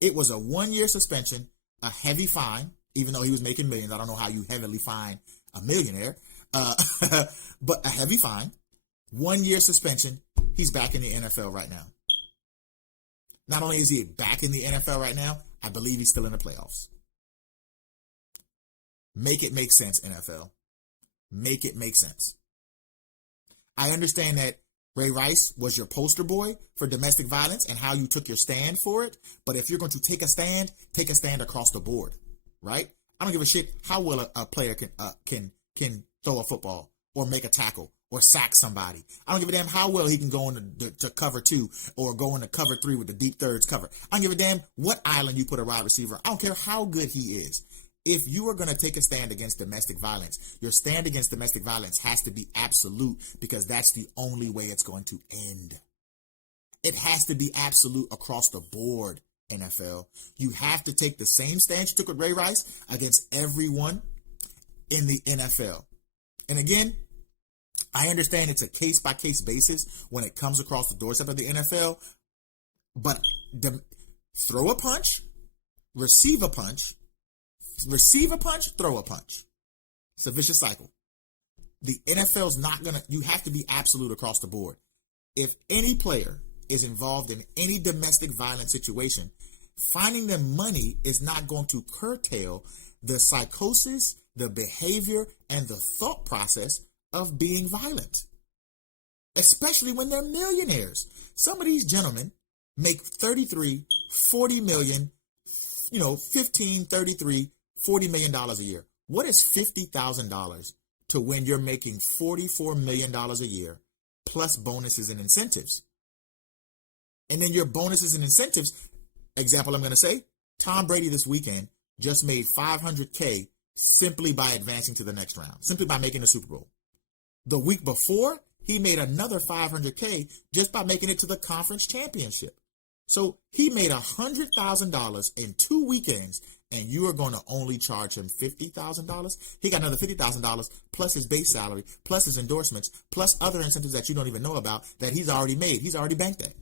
It was a 1-year suspension, a heavy fine, even though he was making millions. I don't know how you heavily fine a millionaire, but a heavy fine, 1-year suspension. He's back in the NFL right now. Not only is he back in the NFL right now, I believe he's still in the playoffs. Make it make sense, NFL. Make it make sense. I understand that Ray Rice was your poster boy for domestic violence and how you took your stand for it. But if you're going to take a stand across the board, right? I don't give a shit how well a player can throw a football or make a tackle or sack somebody. I don't give a damn how well he can go into cover 2 or go into cover 3 with the deep thirds cover. I don't give a damn what island you put a wide receiver. I don't care how good he is. If you are going to take a stand against domestic violence, your stand against domestic violence has to be absolute, because that's the only way it's going to end. It has to be absolute across the board, NFL. You have to take the same stance you took with Ray Rice against everyone in the NFL. And again, I understand it's a case-by-case basis when it comes across the doorstep of the NFL, but throw a punch, receive a punch, throw a punch. It's a vicious cycle. The NFL's not going to, you have to be absolute across the board. If any player is involved in any domestic violence situation, finding them money is not going to curtail the psychosis, the behavior, and the thought process of being violent. Especially when they're millionaires. Some of these gentlemen make 33, 40 million, 15, 33, $40 million a year. What is $50,000 to when you're making $44 million a year plus bonuses and incentives? And then your bonuses and incentives, example I'm going to say, Tom Brady this weekend just made $500K simply by advancing to the next round, simply by making the Super Bowl. The week before, he made another $500K just by making it to the conference championship. So he made $100,000 in 2 weekends, and you are going to only charge him $50,000? He got another $50,000 plus his base salary, plus his endorsements, plus other incentives that you don't even know about that he's already made. He's already banked that.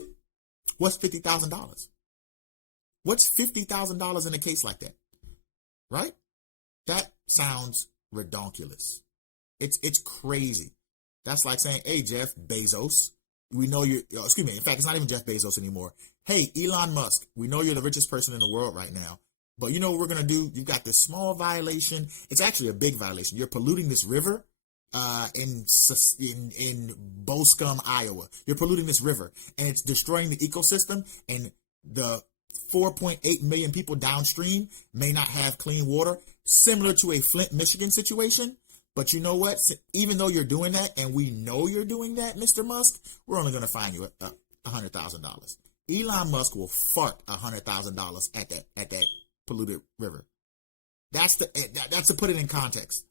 What's $50,000? What's $50,000 in a case like that? Right? That sounds redonkulous. It's crazy. That's like saying, hey, Jeff Bezos, we know you're, excuse me, in fact, it's not even Jeff Bezos anymore. Hey, Elon Musk, we know you're the richest person in the world right now. But you know what we're going to do? You've got this small violation. It's actually a big violation. You're polluting this river in Boscombe, Iowa. You're polluting this river, and it's destroying the ecosystem, and the 4.8 million people downstream may not have clean water, similar to a Flint, Michigan situation. But you know what? Even though you're doing that, and we know you're doing that, Mr. Musk, we're only going to fine you $100,000. Elon Musk will fart $100,000 at that polluted river. That's to put it in context.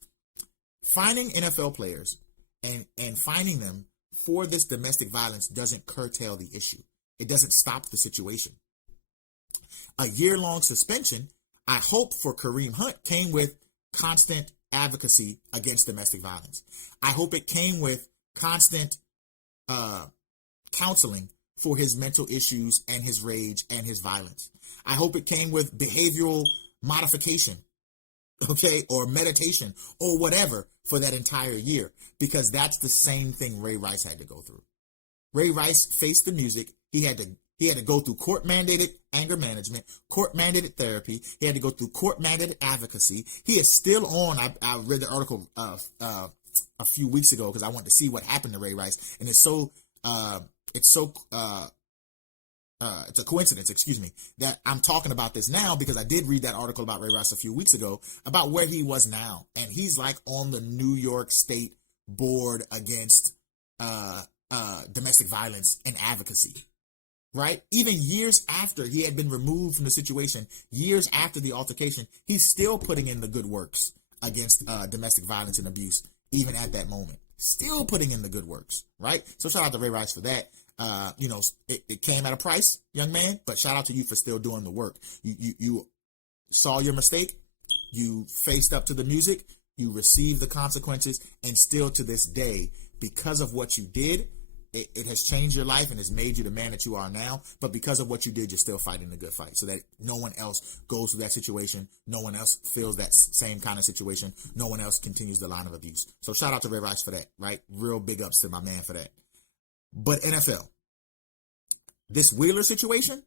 Finding NFL players and finding them for this domestic violence doesn't curtail the issue. It doesn't stop the situation. A year-long suspension, I hope, for Kareem Hunt came with constant advocacy against domestic violence. I hope it came with constant counseling for his mental issues and his rage and his violence. I hope it came with behavioral modification, okay, or meditation or whatever for that entire year, because that's the same thing Ray Rice had to go through. Ray Rice faced the music. He had to go through court-mandated anger management, court-mandated therapy. He had to go through court-mandated advocacy. He is still on. I read the article a few weeks ago because I wanted to see what happened to Ray Rice, and it's a coincidence, excuse me, that I'm talking about this now because I did read that article about Ray Rice a few weeks ago about where he was now, and he's like on the New York State board against domestic violence and advocacy. Right? Even years after he had been removed from the situation, years after the altercation, he's still putting in the good works against domestic violence and abuse, even at that moment. Still putting in the good works, right? So shout out to Ray Rice for that. It came at a price, young man, but shout out to you for still doing the work. You saw your mistake, you faced up to the music, you received the consequences, and still to this day, because of what you did, it has changed your life and has made you the man that you are now. But because of what you did, you're still fighting the good fight so that no one else goes through that situation. No one else feels that same kind of situation. No one else continues the line of abuse. So shout out to Ray Rice for that, right? Real big ups to my man for that. But NFL, this Wheeler situation,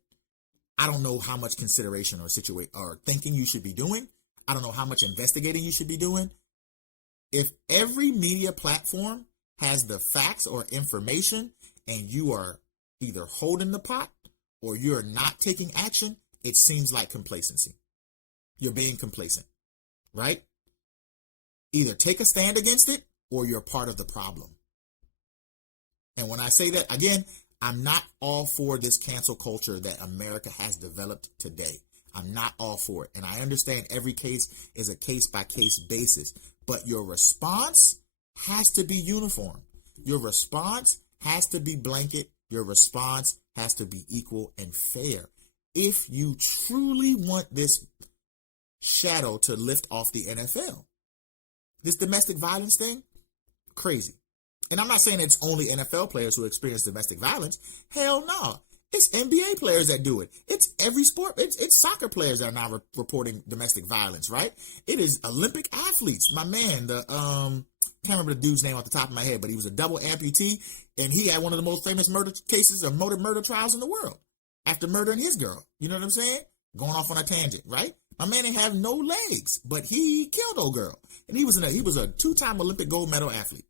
I don't know how much consideration or thinking you should be doing. I don't know how much investigating you should be doing. If every media platform has the facts or information and you are either holding the pot or you're not taking action, it seems like complacency. You're being complacent, right? Either take a stand against it or you're part of the problem. And when I say that, again, I'm not all for this cancel culture that America has developed today. I'm not all for it. And I understand every case is a case-by-case basis, but your response has to be uniform. Your response has to be blanket. Your response has to be equal and fair. If you truly want this shadow to lift off the NFL, this domestic violence thing, crazy. And I'm not saying it's only NFL players who experience domestic violence. Hell no. It's NBA players that do it. It's every sport. It's soccer players that are now reporting domestic violence, right? It is Olympic athletes. My man, can't remember the dude's name off the top of my head, but he was a double amputee, and he had one of the most famous murder cases of murder trials in the world after murdering his girl. You know what I'm saying? Going off on a tangent, right? My man didn't have no legs, but he killed old girl, and he was a two-time Olympic gold medal athlete.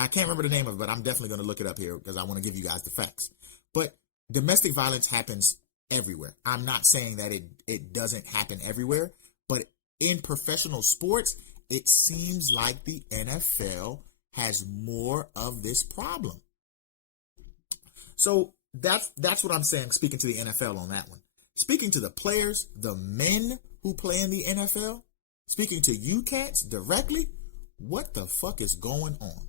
I can't remember the name of it, but I'm definitely going to look it up here because I want to give you guys the facts. But domestic violence happens everywhere. I'm not saying that it doesn't happen everywhere, but in professional sports it seems like the NFL has more of this problem. So that's what I'm saying, speaking to the NFL on that one. Speaking to the players, the men who play in the NFL, speaking to you cats directly, what the fuck is going on?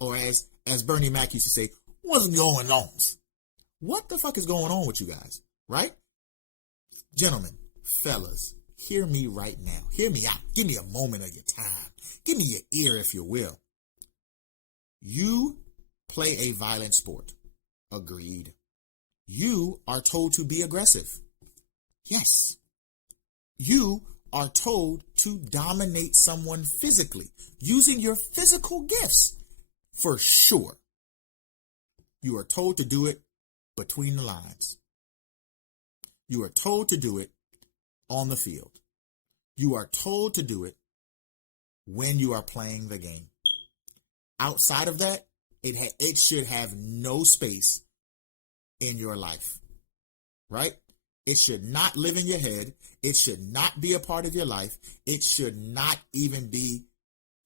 Or as Bernie Mac used to say, what's going on? What the fuck is going on with you guys, right? Gentlemen, fellas, hear me right now. Hear me out. Give me a moment of your time. Give me your ear, if you will. You play a violent sport. Agreed. You are told to be aggressive. Yes. You are told to dominate someone physically, using your physical gifts, for sure. You are told to do it between the lines. You are told to do it on the field. You are told to do it when you are playing the game. Outside of that, it should have no space in your life, right? It should not live in your head. It should not be a part of your life. It should not even be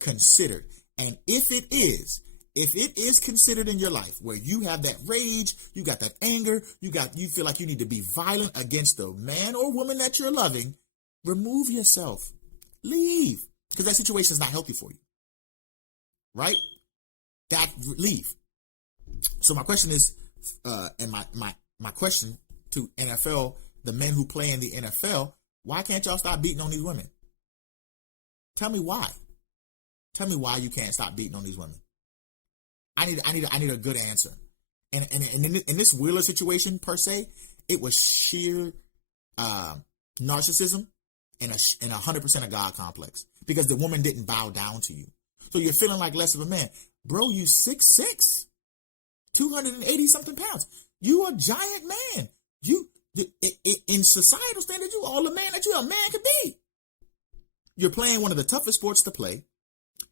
considered. And if it is considered in your life where you have that rage, you got that anger, you feel like you need to be violent against the man or woman that you're loving, remove yourself. Leave. Because that situation is not healthy for you. Right? Leave. So my question is, and my question to NFL, the men who play in the NFL, why can't y'all stop beating on these women? Tell me why. Tell me why you can't stop beating on these women. I need a good answer. And in this Wheeler situation per se, it was sheer narcissism and 100% a God complex because the woman didn't bow down to you. So you're feeling like less of a man. Bro, you 6'6", 280 something pounds. You a giant man. In societal standards, you all the man that you a man could be. You're playing one of the toughest sports to play.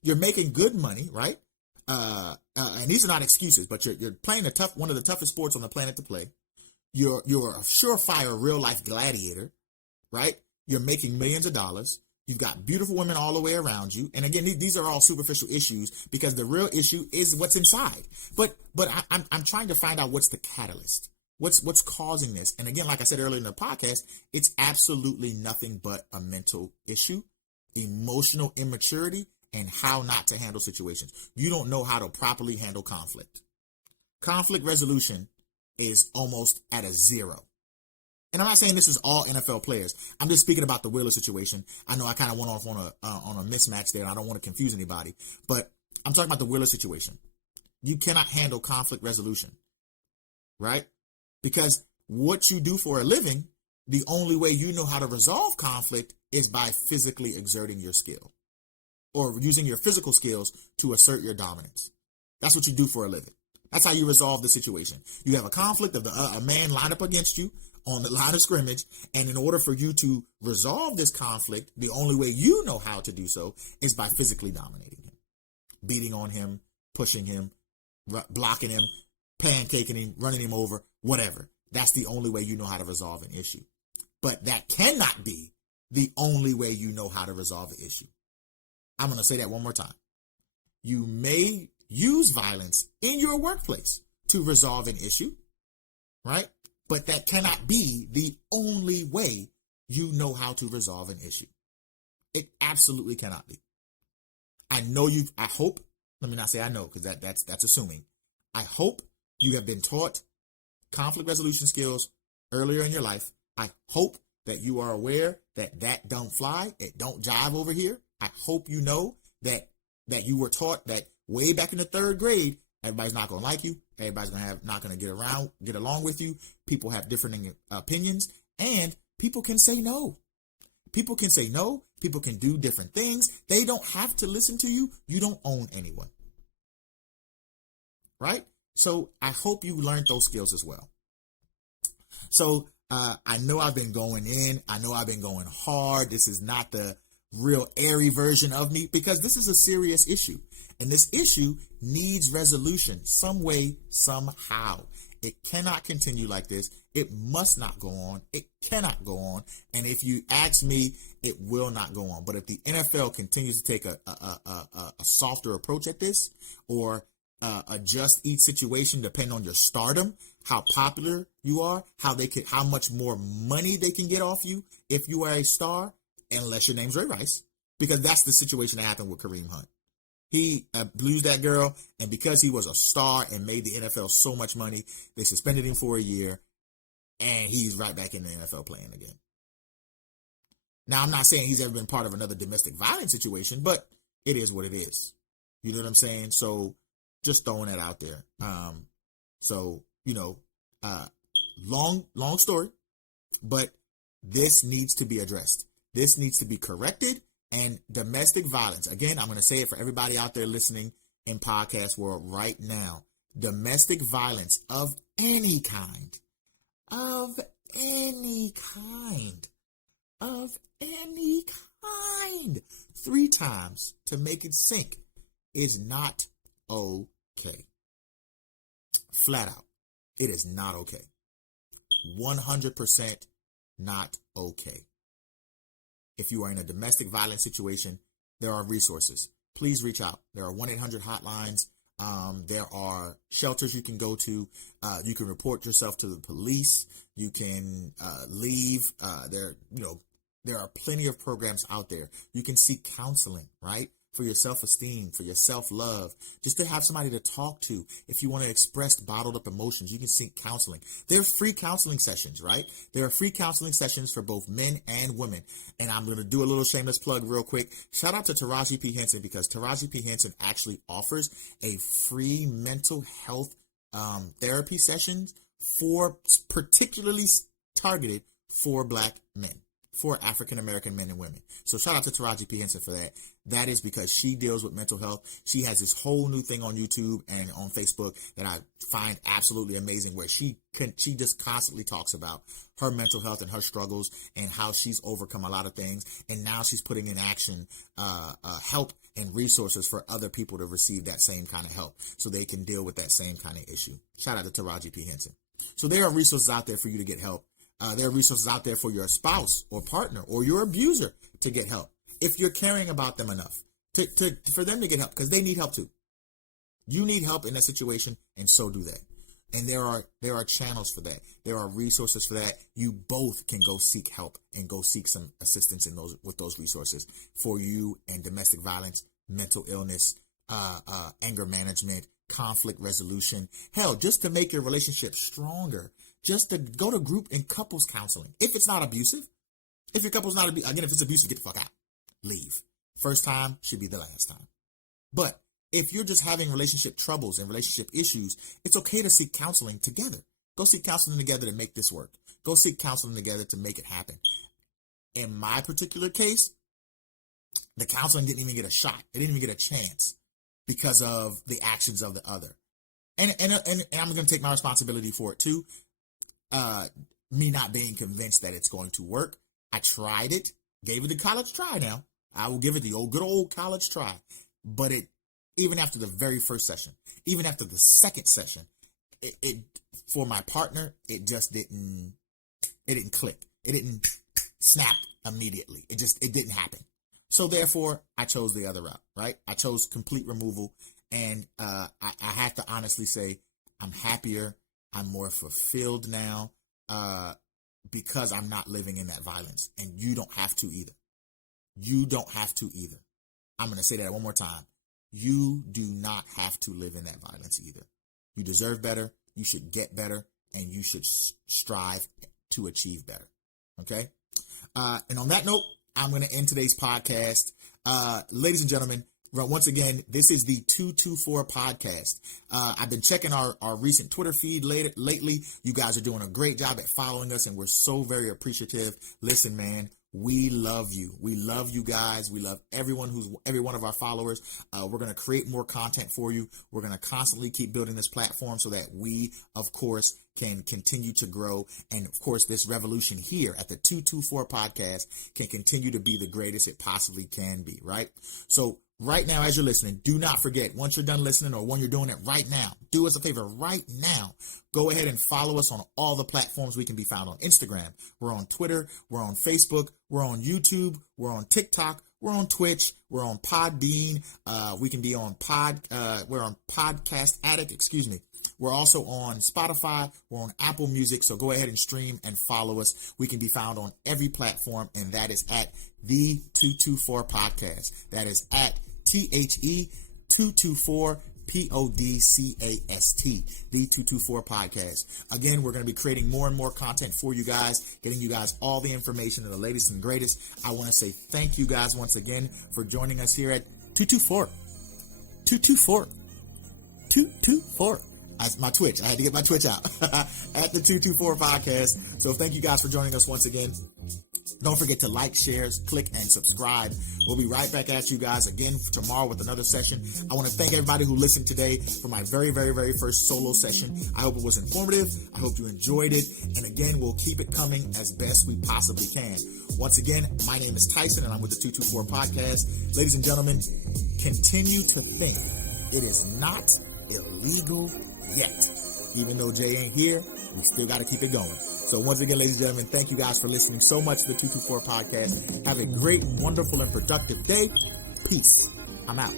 You're making good money, right? And these are not excuses, but you're playing one of the toughest sports on the planet to play. You're a surefire real life gladiator, right? You're making millions of dollars. You've got beautiful women all the way around you. And again, these are all superficial issues because the real issue is what's inside. But I'm trying to find out what's the catalyst. What's causing this? And again, like I said earlier in the podcast, it's absolutely nothing but a mental issue, emotional immaturity, and how not to handle situations. You don't know how to properly handle conflict. Conflict resolution is almost at a zero. And I'm not saying this is all NFL players. I'm just speaking about the Wheeler situation. I know I kind of went off on a mismatch there, and I don't want to confuse anybody. But I'm talking about the Wheeler situation. You cannot handle conflict resolution, right? Because what you do for a living, the only way you know how to resolve conflict is by physically exerting your skill or using your physical skills to assert your dominance. That's what you do for a living. That's how you resolve the situation. You have a conflict of a man lined up against you on the line of scrimmage, and in order for you to resolve this conflict, the only way you know how to do so is by physically dominating him, beating on him, pushing him, blocking him, pancaking him, running him over, whatever. That's the only way you know how to resolve an issue. But that cannot be the only way you know how to resolve an issue. I'm going to say that one more time. You may use violence in your workplace to resolve an issue, right? But that cannot be the only way you know how to resolve an issue. It absolutely cannot be. I hope, let me not say I know, because that's assuming. I hope you have been taught conflict resolution skills earlier in your life. I hope that you are aware that don't fly, it don't jive over here. I hope you know that you were taught that way back in the third grade, everybody's not going to like you. Everybody's not going to get along with you. People have different opinions, and people can say no. People can say no. People can do different things. They don't have to listen to you. You don't own anyone. Right? So I hope you learned those skills as well. So I know I've been going in. I know I've been going hard. This is not the real airy version of me because this is a serious issue. And this issue needs resolution some way, somehow. It cannot continue like this. It must not go on. It cannot go on. And if you ask me, it will not go on. But if the NFL continues to take a softer approach at this, or adjust each situation depending on your stardom, how popular you are, how much more money they can get off you if you are a star, unless your name's Ray Rice, because that's the situation that happened with Kareem Hunt. He abused that girl, and because he was a star and made the NFL so much money, they suspended him for a year, and he's right back in the NFL playing again. Now, I'm not saying he's ever been part of another domestic violence situation, but it is what it is. You know what I'm saying? So just throwing that out there. Long story, but this needs to be addressed. This needs to be corrected. And domestic violence, again, I'm going to say it for everybody out there listening in podcast world right now. Domestic violence of any kind, of any kind, 3 times to make it sink is not okay. Flat out. It is not okay. 100% not okay. If you are in a domestic violence situation, there are resources. Please reach out. There are 1-800 hotlines. There are shelters you can go to. You can report yourself to the police. You can leave. There are plenty of programs out there. You can seek counseling, right? For your self-esteem, for your self-love, just to have somebody to talk to. If you want to express bottled up emotions, you can seek counseling. There are free counseling sessions, right? There are free counseling sessions for both men and women. And I'm going to do a little shameless plug real quick. Shout out to Taraji P. Henson, because Taraji P. Henson actually offers a free mental health therapy sessions for particularly targeted for Black men, for African-American men and women. So shout out to Taraji P. Henson for that. That is because she deals with mental health. She has this whole new thing on YouTube and on Facebook that I find absolutely amazing, where she just constantly talks about her mental health and her struggles and how she's overcome a lot of things. And now she's putting in action help and resources for other people to receive that same kind of help so they can deal with that same kind of issue. Shout out to Taraji P. Henson. So there are resources out there for you to get help. There are resources out there for your spouse or partner or your abuser to get help, if you're caring about them enough for them to get help, because they need help too. You need help in that situation, and so do they. And there are channels for that. There are resources for that. You both can go seek help and go seek some assistance with those resources for you, and domestic violence, mental illness, anger management, conflict resolution. Hell, just to make your relationship stronger. Just to go to group and couples counseling. If it's not abusive. If your couple's not abusive, again, if it's abusive, get the fuck out. Leave. First time should be the last time. But if you're just having relationship troubles and relationship issues, it's okay to seek counseling together. Go seek counseling together to make this work. Go seek counseling together to make it happen. In my particular case, the counseling didn't even get a shot. It didn't even get a chance because of the actions of the other. And I'm going to take my responsibility for it too. Me not being convinced that it's going to work. I tried it, gave it a college try now. I will give it the good old college try. But even after the very first session, even after the second session, it for my partner, it didn't click. It didn't snap immediately. It didn't happen. So therefore, I chose the other route, right? I chose complete removal. And I have to honestly say, I'm happier. I'm more fulfilled now because I'm not living in that violence. And you don't have to either. You don't have to either. I'm going to say that one more time. You do not have to live in that violence either. You deserve better. You should get better. And you should strive to achieve better. Okay? And on that note, I'm going to end today's podcast. Ladies and gentlemen, once again, this is the 224 podcast. I've been checking our recent Twitter feed lately. You guys are doing a great job at following us, and we're so very appreciative. Listen, man, we love you. We love you guys. We love every one of our followers. We're going to create more content for you. We're going to constantly keep building this platform so that we, of course, can continue to grow. And of course, this revolution here at the 224 podcast can continue to be the greatest it possibly can be, right? So right now as you're listening, do not forget, once you're done listening or when you're doing it right now, do us a favor right now. Go ahead and follow us on all the platforms. We can be found on Instagram. We're on Twitter. We're on Facebook. We're on YouTube. We're on TikTok. We're on Twitch. We're on Podbean. We can be on we're on Podcast Addict, We're also on Spotify. We're on Apple Music. So go ahead and stream and follow us. We can be found on every platform, and that is at the 224 Podcast. That is at THE224 PODCAST, the 224 Podcast. Again, we're going to be creating more and more content for you guys, getting you guys all the information and the latest and greatest. I want to say thank you guys once again for joining us here at 224. 224. 224. That's my Twitch. I had to get my Twitch out at the 224 Podcast. So thank you guys for joining us once again. Don't forget to like, share, click, and subscribe. We'll be right back at you guys again tomorrow with another session. I want to thank everybody who listened today for my very, very, very first solo session. I hope it was informative. I hope you enjoyed it. And again, we'll keep it coming as best we possibly can. Once again, my name is Tyson, and I'm with the 224 Podcast. Ladies and gentlemen, continue to think it is not illegal yet. Even though Jay ain't here, we still got to keep it going. So once again, ladies and gentlemen, thank you guys for listening so much to the 224 Podcast. Have a great, wonderful, and productive day. Peace. I'm out.